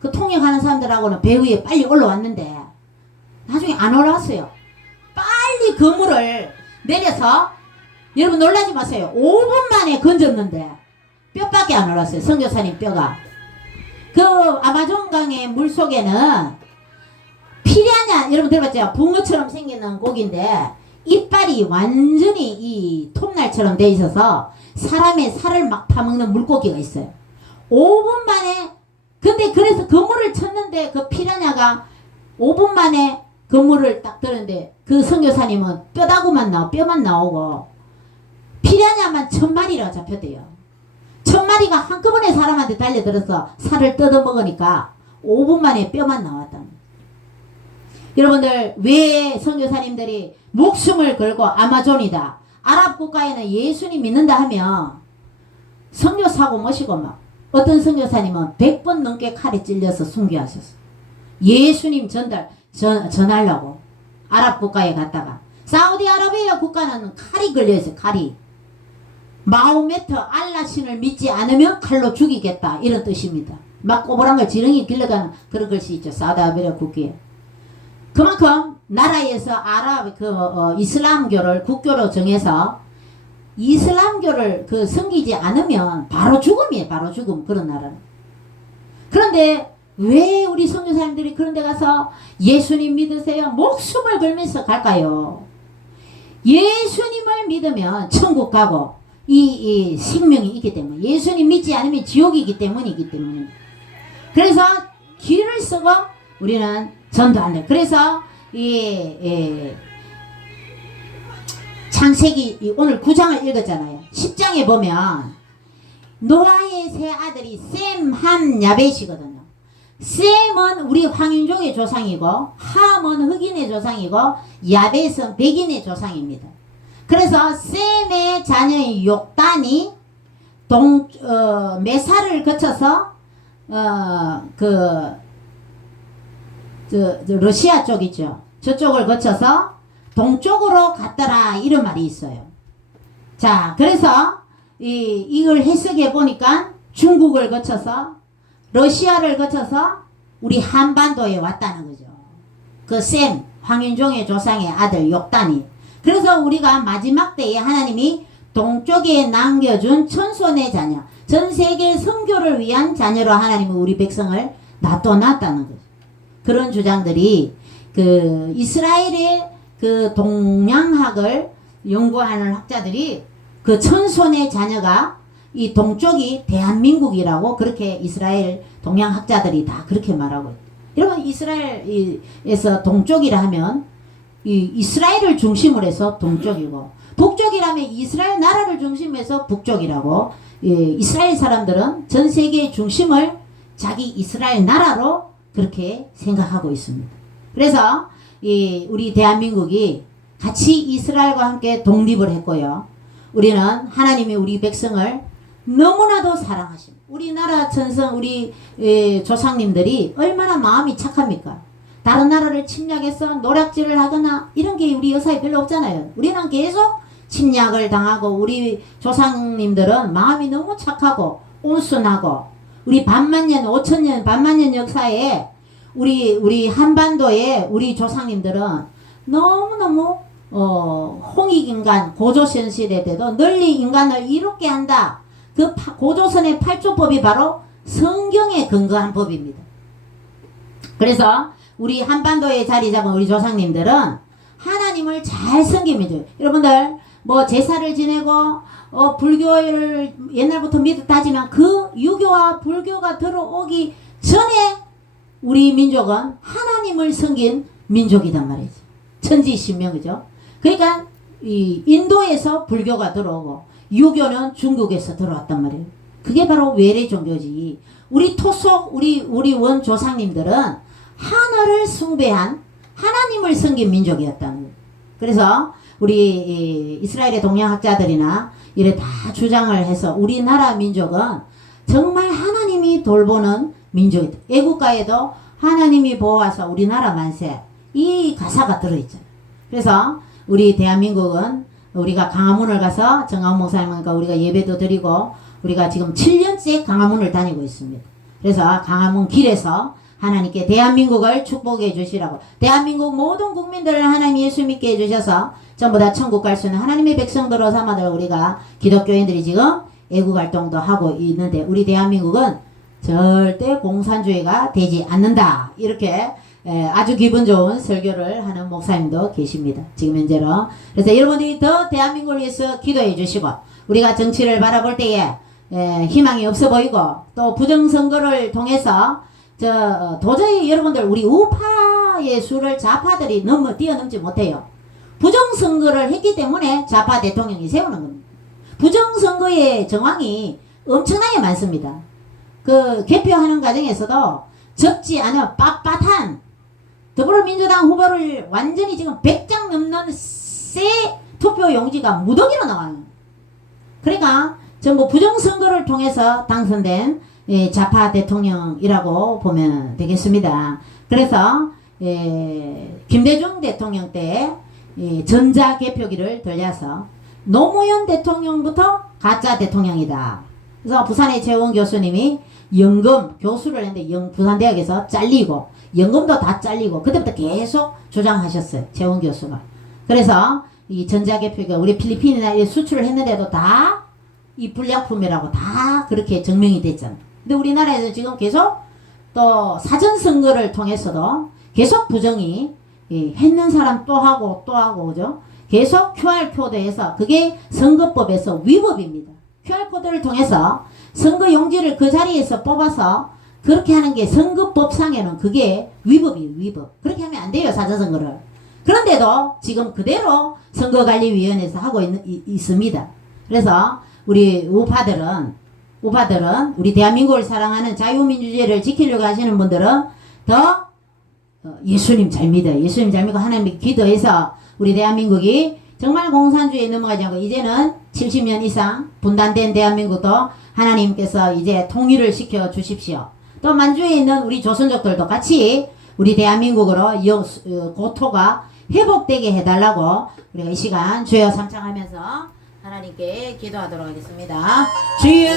그 통역하는 사람들하고는 배 위에 빨리 올라왔는데 나중에 안 올라왔어요. 빨리 그물을 내려서 여러분 놀라지 마세요. 5분 만에 건졌는데 뼈밖에 안 올랐어요. 선교사님 뼈가. 그 아마존강의 물속에는 피라냐 여러분 들어봤죠? 붕어처럼 생기는 고기인데 이빨이 완전히 이 톱날처럼 돼 있어서 사람의 살을 막 파먹는 물고기가 있어요. 5분 만에, 근데 그래서 그물을 쳤는데 그 피라냐가 5분 만에 그물을 딱 들었는데 그 선교사님은 뼈만 나오고 피라냐만 1000마리가 잡혔대요. 1000마리가 한꺼번에 사람한테 달려들어서 살을 뜯어먹으니까 5분 만에 뼈만 나왔다는 거예요. 여러분들, 왜 선교사님들이 목숨을 걸고 아마존이다, 아랍 국가에는 예수님 믿는다 하면 선교사고 뭐시고 막 어떤 선교사님은 100번 넘게 칼에 찔려서 순교하셨어. 예수님 전하려고 아랍 국가에 갔다가, 사우디아라비아 국가는 칼이 걸려있어요. 칼이. 마호메트 알라신을 믿지 않으면 칼로 죽이겠다, 이런 뜻입니다. 막 꼬부란 걸 지렁이 길러가는 그런 글씨 있죠, 사우디아라비아 국기에. 그만큼 나라에서 이슬람교를 국교로 정해서 이슬람교를 섬기지 않으면 바로 죽음이에요. 바로 죽음. 그런 나라는. 그런데 왜 우리 선교사님들이 그런 데 가서 예수님 믿으세요, 목숨을 걸면서 갈까요? 예수님을 믿으면 천국 가고 이 생명이 있기 때문에, 예수님 믿지 않으면 지옥이기 때문이기 때문에. 그래서 길을 쓰고 우리는 전도한다. 그래서 창세기 오늘 9장을 읽었잖아요. 10장에 보면 노아의 세 아들이 셈, 함, 야벳이거든요. 셈은 우리 황인족의 조상이고, 함은 흑인의 조상이고, 야벳은 백인의 조상입니다. 그래서 셈의 자녀인 욕단이 메사를 거쳐서 러시아 쪽 있죠. 저쪽을 거쳐서 동쪽으로 갔더라, 이런 말이 있어요. 자, 그래서 이걸 해석해 보니까 중국을 거쳐서 러시아를 거쳐서 우리 한반도에 왔다는 거죠. 그 셈, 황윤종의 조상의 아들 욕단이. 그래서 우리가 마지막 때에 하나님이 동쪽에 남겨준 천손의 자녀, 전 세계 선교를 위한 자녀로 하나님은 우리 백성을 놔뒀다는 거죠. 그런 주장들이 이스라엘의 동양학을 연구하는 학자들이 그 천손의 자녀가 이 동쪽이 대한민국이라고, 그렇게 이스라엘 동양학자들이 다 그렇게 말하고 있어요. 여러분, 이스라엘에서 동쪽이라 하면 이스라엘을 중심으로 해서 동쪽이고, 북쪽이라면 이스라엘 나라를 중심으로 해서 북쪽이라고. 이스라엘 사람들은 전 세계의 중심을 자기 이스라엘 나라로 그렇게 생각하고 있습니다. 그래서 우리 대한민국이 같이 이스라엘과 함께 독립을 했고요. 우리는 하나님이 우리 백성을 너무나도 사랑하십니다. 우리나라 천성, 우리 조상님들이 얼마나 마음이 착합니까? 다른 나라를 침략해서 노략질을 하거나 이런 게 우리 역사에 별로 없잖아요. 우리는 계속 침략을 당하고, 우리 조상님들은 마음이 너무 착하고 온순하고, 우리 5천년 역사에 우리 한반도에 우리 조상님들은 너무너무 홍익인간 고조선 시대 때도 널리 인간을 이롭게 한다. 그 고조선의 8조법이 바로 성경에 근거한 법입니다. 그래서 우리 한반도에 자리 잡은 우리 조상님들은 하나님을 잘 섬기면 돼요. 여러분들 뭐 제사를 지내고 불교를 옛날부터 믿었다지만 그 유교와 불교가 들어오기 전에 우리 민족은 하나님을 섬긴 민족이단 말이죠. 천지신명이죠. 그러니까 이 인도에서 불교가 들어오고 유교는 중국에서 들어왔단 말이에요. 그게 바로 외래 종교지. 우리 토속 우리 원 조상님들은 하나를 숭배한 하나님을 섬긴 민족이었다는 거예요. 그래서 우리 이스라엘의 동양학자들이나 이래 다 주장을 해서 우리나라 민족은 정말 하나님이 돌보는 민족이다. 애국가에도 하나님이 보호하사 우리나라 만세, 이 가사가 들어있잖아요. 그래서 우리 대한민국은 우리가 강화문을 가서 정강훈 목사님과 우리가 예배도 드리고 우리가 지금 7년째 강화문을 다니고 있습니다. 그래서 강화문 길에서 하나님께 대한민국을 축복해 주시라고, 대한민국 모든 국민들을 하나님 예수 믿게 해주셔서 전부 다 천국 갈 수 있는 하나님의 백성들로 삼아들 우리가 기독교인들이 지금 애국활동도 하고 있는데, 우리 대한민국은 절대 공산주의가 되지 않는다, 이렇게 아주 기분 좋은 설교를 하는 목사님도 계십니다. 지금 현재로. 그래서 여러분들이 더 대한민국을 위해서 기도해 주시고 우리가 정치를 바라볼 때에 희망이 없어 보이고 또 부정선거를 통해서 도저히 여러분들 우리 우파의 수를 좌파들이 뛰어넘지 못해요. 부정선거를 했기 때문에 좌파 대통령이 세우는 겁니다. 부정선거의 정황이 엄청나게 많습니다. 그 개표하는 과정에서도 적지 않은 빳빳한 더불어민주당 후보를 완전히 지금 100장 넘는 새 투표 용지가 무더기로 나와요. 그러니까 전부 부정선거를 통해서 당선된 좌파 대통령이라고 보면 되겠습니다. 그래서 김대중 대통령 때 전자개표기를 돌려서 노무현 대통령부터 가짜 대통령이다. 그래서 부산의 최원 교수님이 연금 교수를 했는데 부산대학에서 잘리고 연금도 다 잘리고 그때부터 계속 주장하셨어요. 최원 교수가. 그래서 이 전자개표기가 우리 필리핀이나 수출을 했는데도 다 이 불량품이라고 다 그렇게 증명이 됐잖아요. 근데 우리나라에서 지금 계속 또 사전선거를 통해서도 계속 부정이 했는 사람 또 하고 그죠? 계속 QR코드에서 그게 선거법에서 위법입니다. QR코드를 통해서 선거용지를 그 자리에서 뽑아서 그렇게 하는 게 선거법상에는 그게 위법이에요. 위법. 그렇게 하면 안 돼요. 사전선거를. 그런데도 지금 그대로 선거관리위원회에서 하고 있습니다. 그래서 우리 우파들은 우리 대한민국을 사랑하는 자유민주주의를 지키려고 하시는 분들은 더 예수님 잘 믿어요. 예수님 잘 믿고 하나님께 기도해서 우리 대한민국이 정말 공산주의에 넘어가지 않고 이제는 70년 이상 분단된 대한민국도 하나님께서 이제 통일을 시켜 주십시오. 또 만주에 있는 우리 조선족들도 같이 우리 대한민국으로 고토가 회복되게 해달라고 우리가 이 시간 주여 삼창하면서 하나님께 기도하도록 하겠습니다. 주여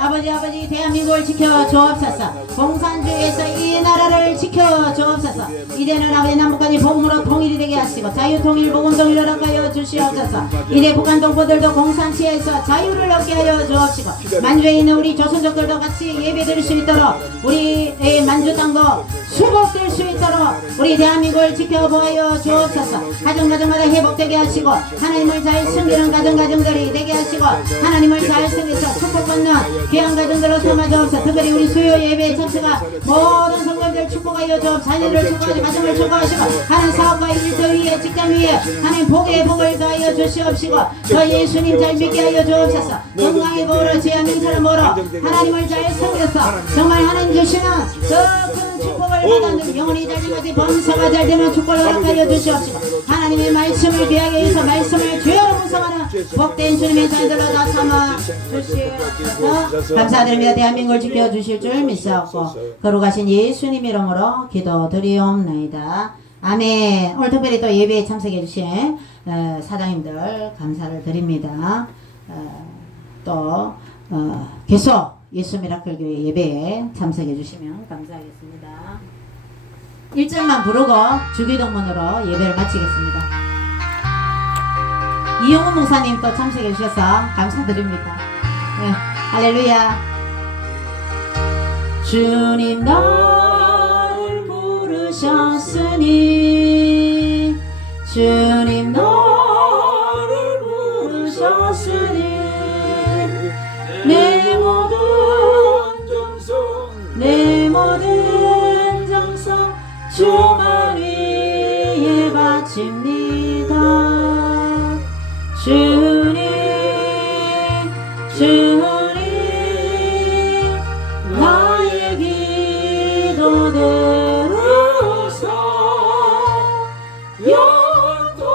아버지 대한민국을 지켜 주옵소서. 공산주의에서 이 나라를 지켜 주옵소서. 이제는 아버지 남북한이 복음으로 통일이 되게 하시고 자유통일 복음통일 허락하여 주시옵소서. 이제 북한 동포들도 공산치에서 자유를 얻게 하여 주옵시고 만주에 있는 우리 조선족들도 같이 예배드릴 수 있도록 우리 만주 땅도 수복될 수 있도록 우리 대한민국을 지켜보여 주옵소서. 가정마다 회복되게 하시고 하나님을 잘 섬기는 가정들이 되게 하시고 하나님을 잘 섬겨서 축복받는 귀한 가정들로 삼아 주옵소서. 특별히 우리 수요 예배에 참석한 모든 성도들 축복하여 주옵소서. 자녀들을 축복하시고 가정을 축복하시고 하나님 사업과 일터 위에 직장 위에 하나님 복의 복을 더하여 주시옵시고 저 예수님 잘 믿게 하여 주옵소서. 건강의 복으로 죄악 명철을 모으러 하나님을 잘 섬겨서 정말 하나님 주시는 더 큰 축복을 받았는 영혼이 잘 되고 범사가 잘 되는 축복을 허락하여 주시옵시고 하나님의 말씀을 귀하게 해서 말씀을 주여로 묵상하는 복된 주님의 자녀들로 다 삼아 주시옵소서. 감사드립니다. 대한민국을 지켜주실 줄 믿사옵고 거룩하신 예수님 이름으로 기도드리옵나이다. 아멘. 오늘 특별히 또 예배에 참석해 주신 사장님들 감사를 드립니다. 또 계속 예수 미라클 교회 예배에 참석해 주시면 감사하겠습니다. 1절만 부르고 주기도문으로 예배를 마치겠습니다. 이용훈 목사님 또 참석해 주셔서 감사드립니다. 네, 할렐루야. 주님 나를 부르셨으니 주님 나를 부르셨으니 내 모든 정성 주만 위에 바칩니다. 주님 나의 기도 들으사 영원토록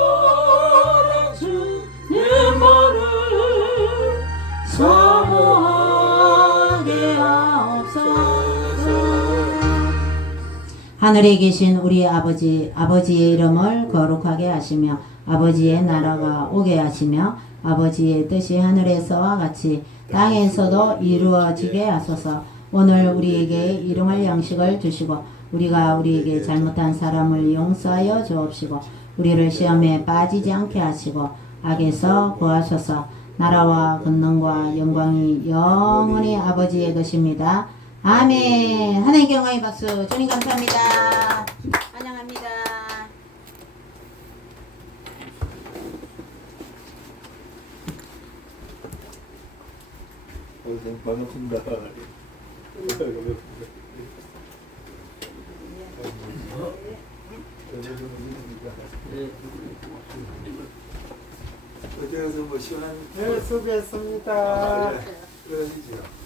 주의 말을 사모하게 하옵소서. 하늘에 계신 우리 아버지의 이름을 거룩하게 하시며 아버지의 나라가 오게 하시며 아버지의 뜻이 하늘에서와 같이 땅에서도 이루어지게 하소서. 오늘 우리에게 일용할 양식을 주시고 우리가 우리에게 잘못한 사람을 용서하여 주옵시고 우리를 시험에 빠지지 않게 하시고 악에서 구하소서. 나라와 권능과 영광이 영원히 아버지의 것입니다. 아멘. 하나님께 영광의 박수. 주님 감사합니다. 찬양합니다. 반갑습니다. 어디 가서 뭐 시원한 네, 수고했습니다. 아, 예. 그러시죠.